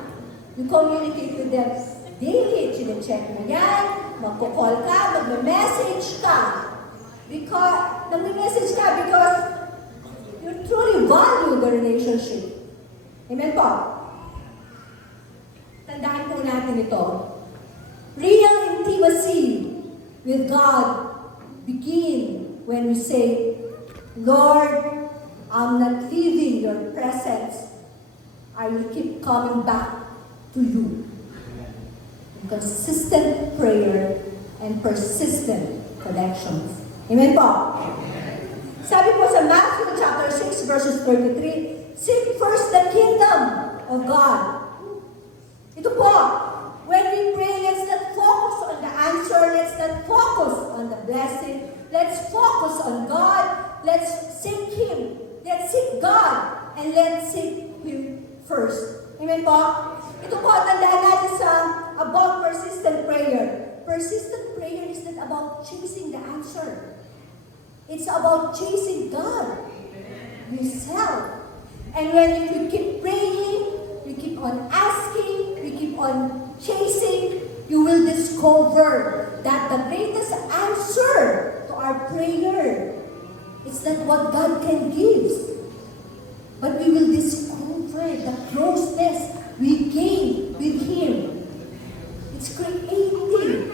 You communicate with them daily. Chine-check mo yan, magko-call ka, magme-message ka. Because you truly value the relationship. Amen po? Tandaan po natin ito. Real intimacy with God begin when we say, Lord, I'm not leaving your presence. I will keep coming back to you. Consistent prayer and persistent connections. Amen po? Sabi po sa Matthew chapter 6 verses 33, seek first the kingdom of God. Ito po, when we pray, let's not focus on the answer, let's not focus on the blessing, let's focus on God, let's seek Him, let's seek God, and let's seek Him first. Amen po? Ito po, tandaan natin sa about persistent prayer. Persistent prayer is not about chasing the answer. It's about chasing God Himself. And when we keep praying, we keep on asking, we keep on chasing, you will discover that the greatest answer to our prayer is not what God can give, but we will discover the closeness we gain with Him. It's creating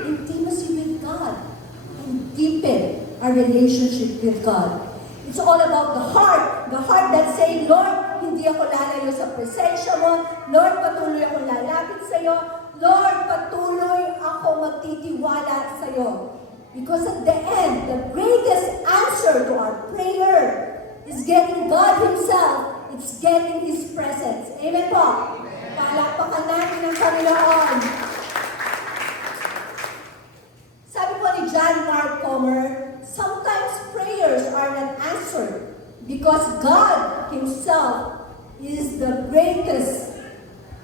intimacy with God and deepen our relationship with God. It's all about the heart that's saying, Lord, hindi ako lalayo sa presensya mo. Lord, patuloy akong lalapit sa iyo. Lord, patuloy ako magtitiwala sa iyo. Because at the end, the greatest answer to our prayer is getting God Himself. It's getting His presence. Amen po? Palakpakan natin ang Panginoon. Sabi po ni John Mark Comer, sometimes prayers are not answered because God Himself is the greatest,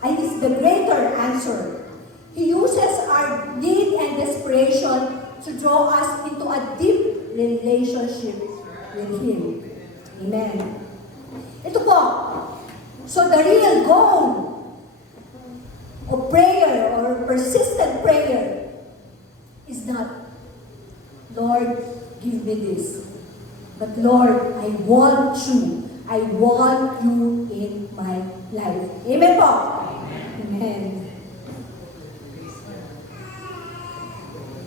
is the greater answer. He uses our need and desperation to draw us into a deep relationship with Him. Amen. Ito po, so the real goal of prayer or persistent prayer is not, Lord, give me this. But Lord, I want you. I want you in my life. Amen po? Amen.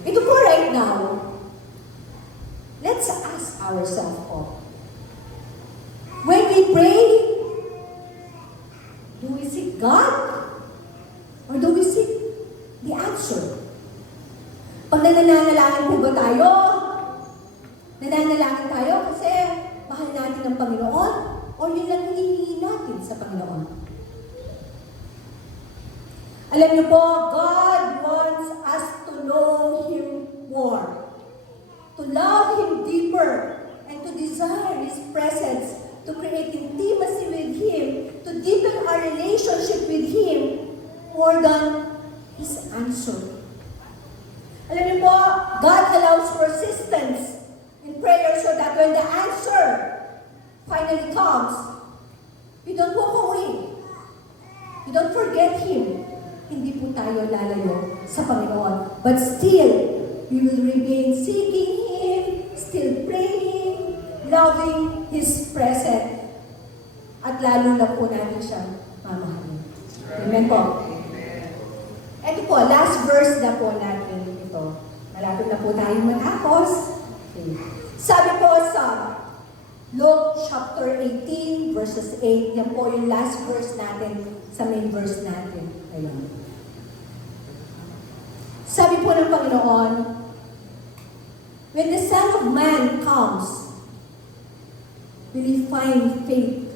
Ito po right now, let's ask ourselves po. When we pray, do we seek God? Or do we seek the answer? Pag nananalangin po ba tayo? Nananalangin tayo kasi mahal natin ang Panginoon? O yun lang hinihingi natin sa Panginoon? Alam niyo po, God wants us to know Him more. To love Him deeper and to desire His presence, to create intimacy with Him, to deepen our relationship with Him more than His answer. Alam niyo po, God allows persistence in prayer so that when the answer finally comes, we don't walk away. We don't forget Him. Hindi po tayo lalayo sa Panginoon. But still, we will remain seeking Him, still praying, loving His presence. At lalo na po natin siya mamahalin. Amen po. Ito po, last verse na po natin ito. Malapit na po tayo matapos. Okay. Sabi po sa Luke chapter 18 verses 8, yan po yung last verse natin sa main verse natin. Ayun. Sabi po ng Panginoon, when the Son of Man comes, will He find faith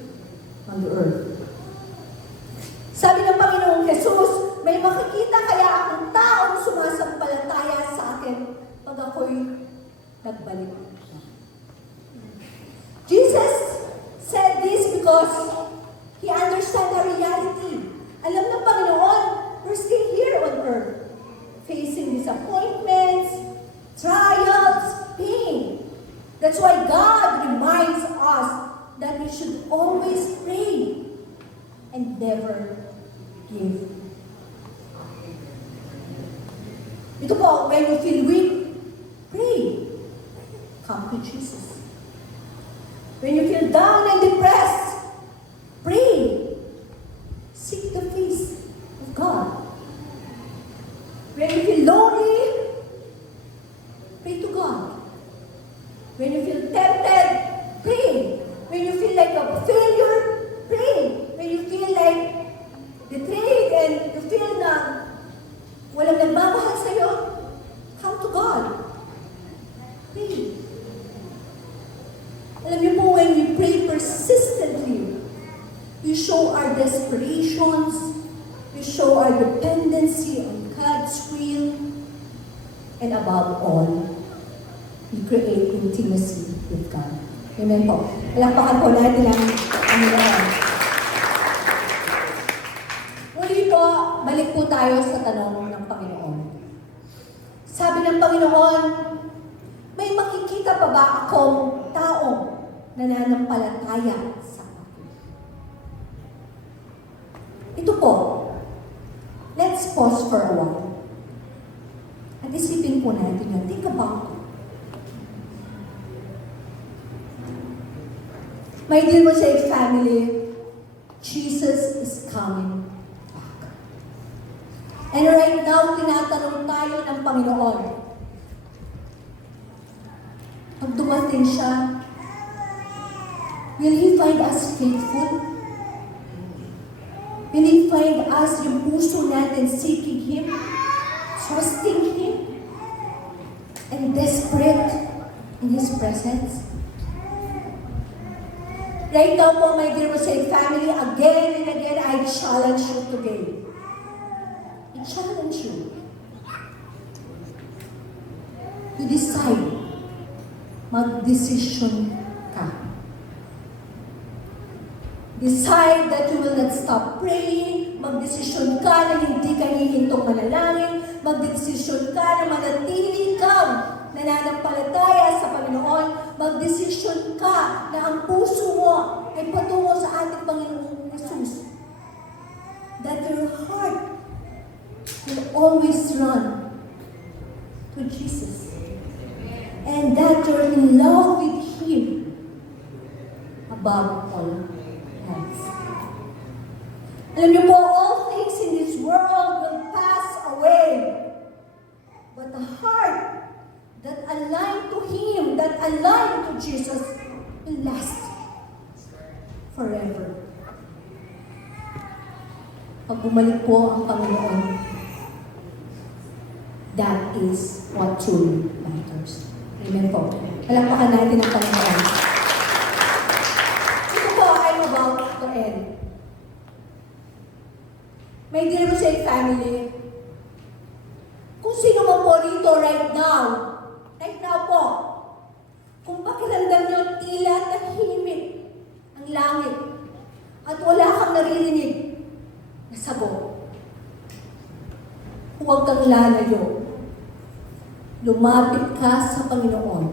on the earth? Sabi ng Panginoong Jesus, may makikita kaya akong taong sumasampalataya sa akin pag ako'y nagbalik. Jesus said this because He understands the reality. Alam ng Panginoon, we're still here on earth, facing disappointments, trials, pain. That's why God reminds us that we should always pray and never give. Ito po, when you feel weak, pray. Come to Jesus. When you feel down and depressed, pray. Seek the face of God. When you feel lonely, pray to God. When you feel tempted, pray. When you feel like a failure, pray. When you feel like betrayed and you feel na walang nagmamahal sa'yo, come to God. Pray. Alam niyo po, when we pray persistently, we show our desperations, we show our dependency on God's will, and above all, we create intimacy with God. Amen po. Palakpakan po natin ang Panginoon. Muli po, balik po tayo sa tanong ng Panginoon. Sabi ng Panginoon, may makikita pa ba akong taong nananampalataya sa akin? Ito po, let's pause for a while. At isipin po natin yun. Think about it. My dear Mosaic family, Jesus is coming back. And right now, tinatanong tayo ng Panginoon. Pag dumating siya, will He find us faithful? Will He find us yung puso natin seeking Him, trusting Him, and desperate in His presence? Right now po, my dear Mosaic family, again and again, I challenge you today. I challenge you to decide. Mag-decision ka. Decide that you will not stop praying. Mag-decision ka na hindi ka hihintong manalangin. Mag-decision ka na manatili kang nananampalataya sa Panginoon. Mag-decision ka na ang puso mo ay patungo sa ating Panginoong Jesus. That your heart will always run to Jesus. And that you're in love with Him above all else. Alam niyo po, all things in this world will pass away. But the heart that aligned to Him, that aligned to Jesus, will last forever. Pag bumalik po ang Panginoon, that is what truly matters. Amen po. Palakpakan natin ang Panginoon. Ito po, I'm about to end. My dear Mosaic family, kung sino man po rito right now po, kung pakiramdam nyo tila tahimik ang langit at wala kang naririnig na sagot, huwag kang lalayo. Lumapit ka sa Panginoon.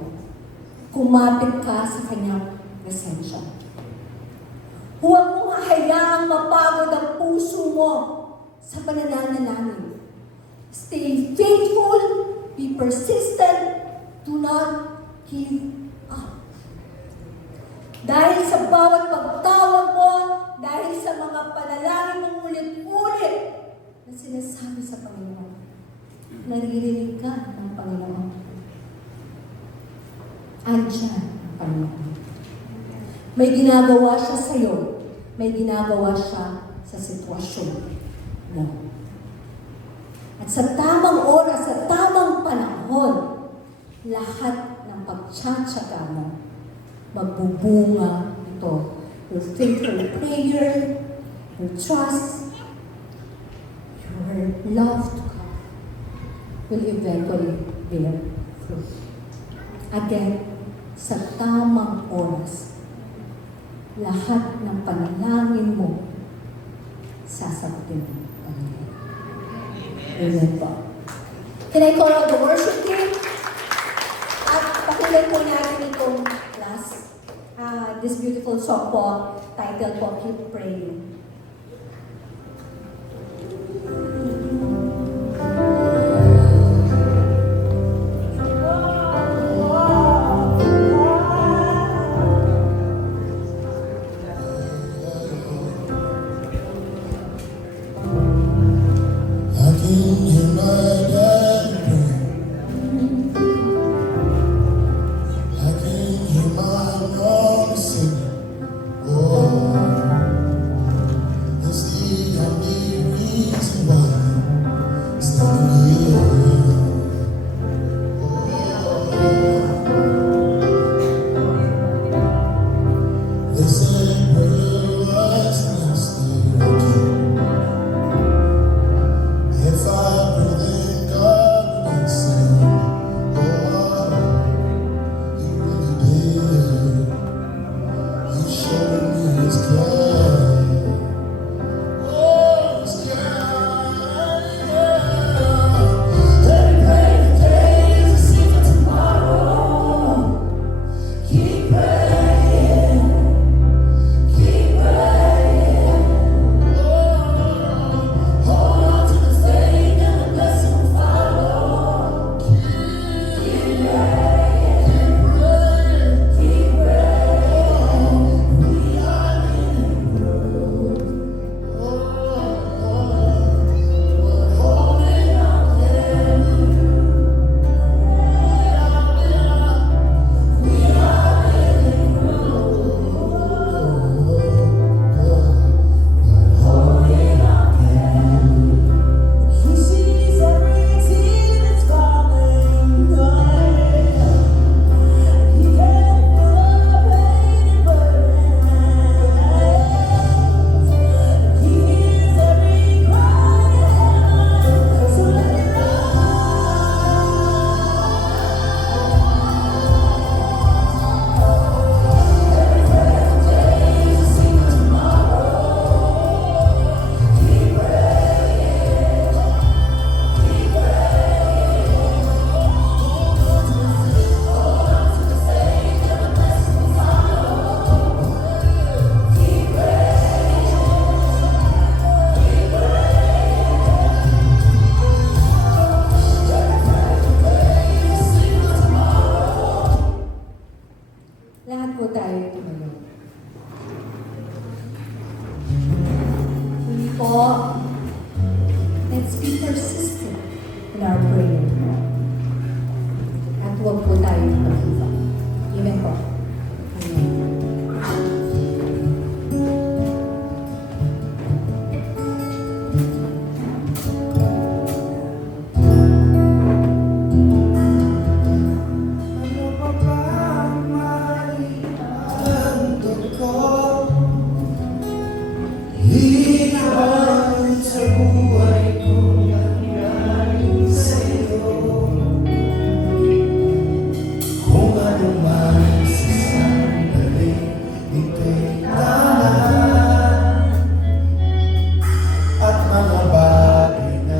Kumapit ka sa Kanyang presensya. Huwag mong hahayaang mapagod ang puso mo sa pananalangin. Stay faithful, be persistent, do not give up. Dahil sa bawat pagtawag mo, dahil sa mga panalangin mong ulit-ulit na sinasabi sa Panginoon, naririnig ka ng Panginoon. Andiyan ang Panginoon. May ginagawa siya sa iyo. May ginagawa siya sa sitwasyon mo. At sa tamang oras, sa tamang panahon, lahat ng pagtsatsaga mo, magbubunga ito. Your faithful prayer, your trust, your love to God will eventually bear fruit. Again, sa tamang oras, lahat ng panalangin mo, sasagutin mo. Amen po. Can I call out the worship team? At pakinggan po natin itong last, this beautiful song po, titled po, Keep Praying. po tayo tumayo. Hindi po, let's be persistent in our prayer. At huwag po tayo mag-iba. Amen po. Amen. Ano pa ba ang maihandog ko? Hinahan sa buhay ko galing sa'yo. Kung ano man sa sandali, ito'y tahan. At mga bagay na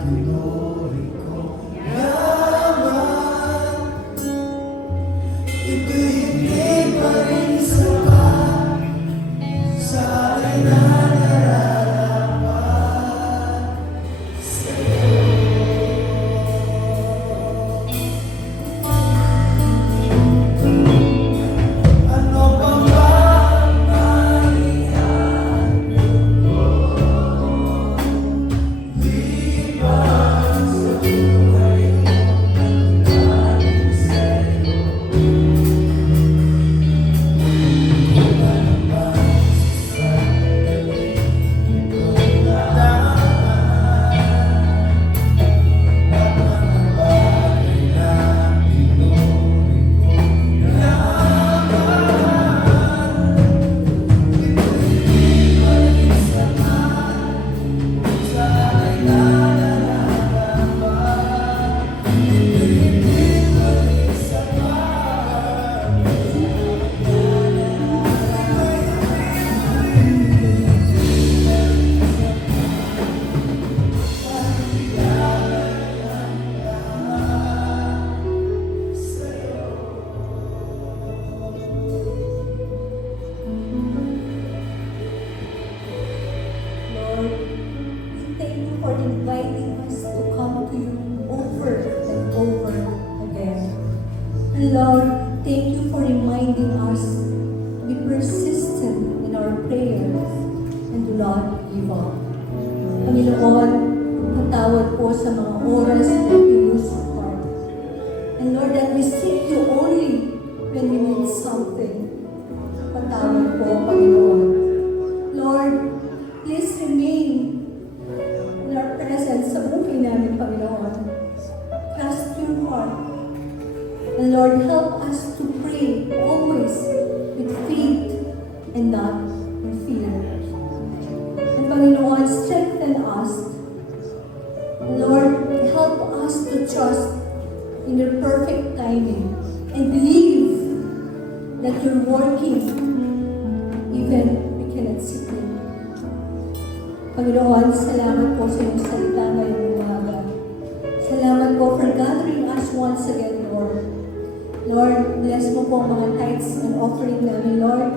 tinuri ko yaman, ito'y hindi pa rin sapat sa akin na nararapat sa'yo. Ano pa ba ang maihandog ko? Di ba sa buhay ko galing sa'yo? Kung ano man sa sandali, ito'y tahan. At mga bagay na tinuri ko yaman, ito'y hindi pa rin sapat sa akin na nararapat. Ito'y hindi pa rin sapat. Lord, we thank you for inviting us to come to you over and over again. And Lord, thank you for reminding us to be persistent in our prayers and do not give up. Panginoon, patawad po sa mga oras na we lose heart. And Lord, that we seek you only when we need something. Patawad po, Panginoon. Lord, please remain in our presence sa buhay namin, Panginoon. Trust your heart. And Lord, help us to pray always with faith and not in fear. And Panginoon, strengthen us. Lord, help us to trust in your perfect timing and believe that you're working even we cannot see it. Panginoon, salamat po sa iyong salita ngayong umaga. Salamat po for gathering us once again, Lord. Lord, bless mo po ang mga tithes and offering namin, Lord.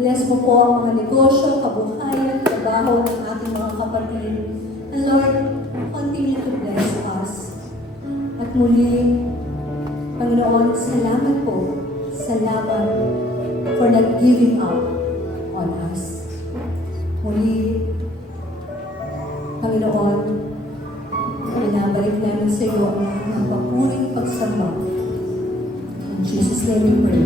Bless mo po ang mga negosyo, kabuhayan, trabaho ng ating mga kapatid. And Lord, continue to bless us. At muli, Panginoon, salamat po. Salamat for not giving up on us. Muli, Panginoon, binabalik namin sa iyo ang mga papuring pagsamba. In Jesus' name we pray.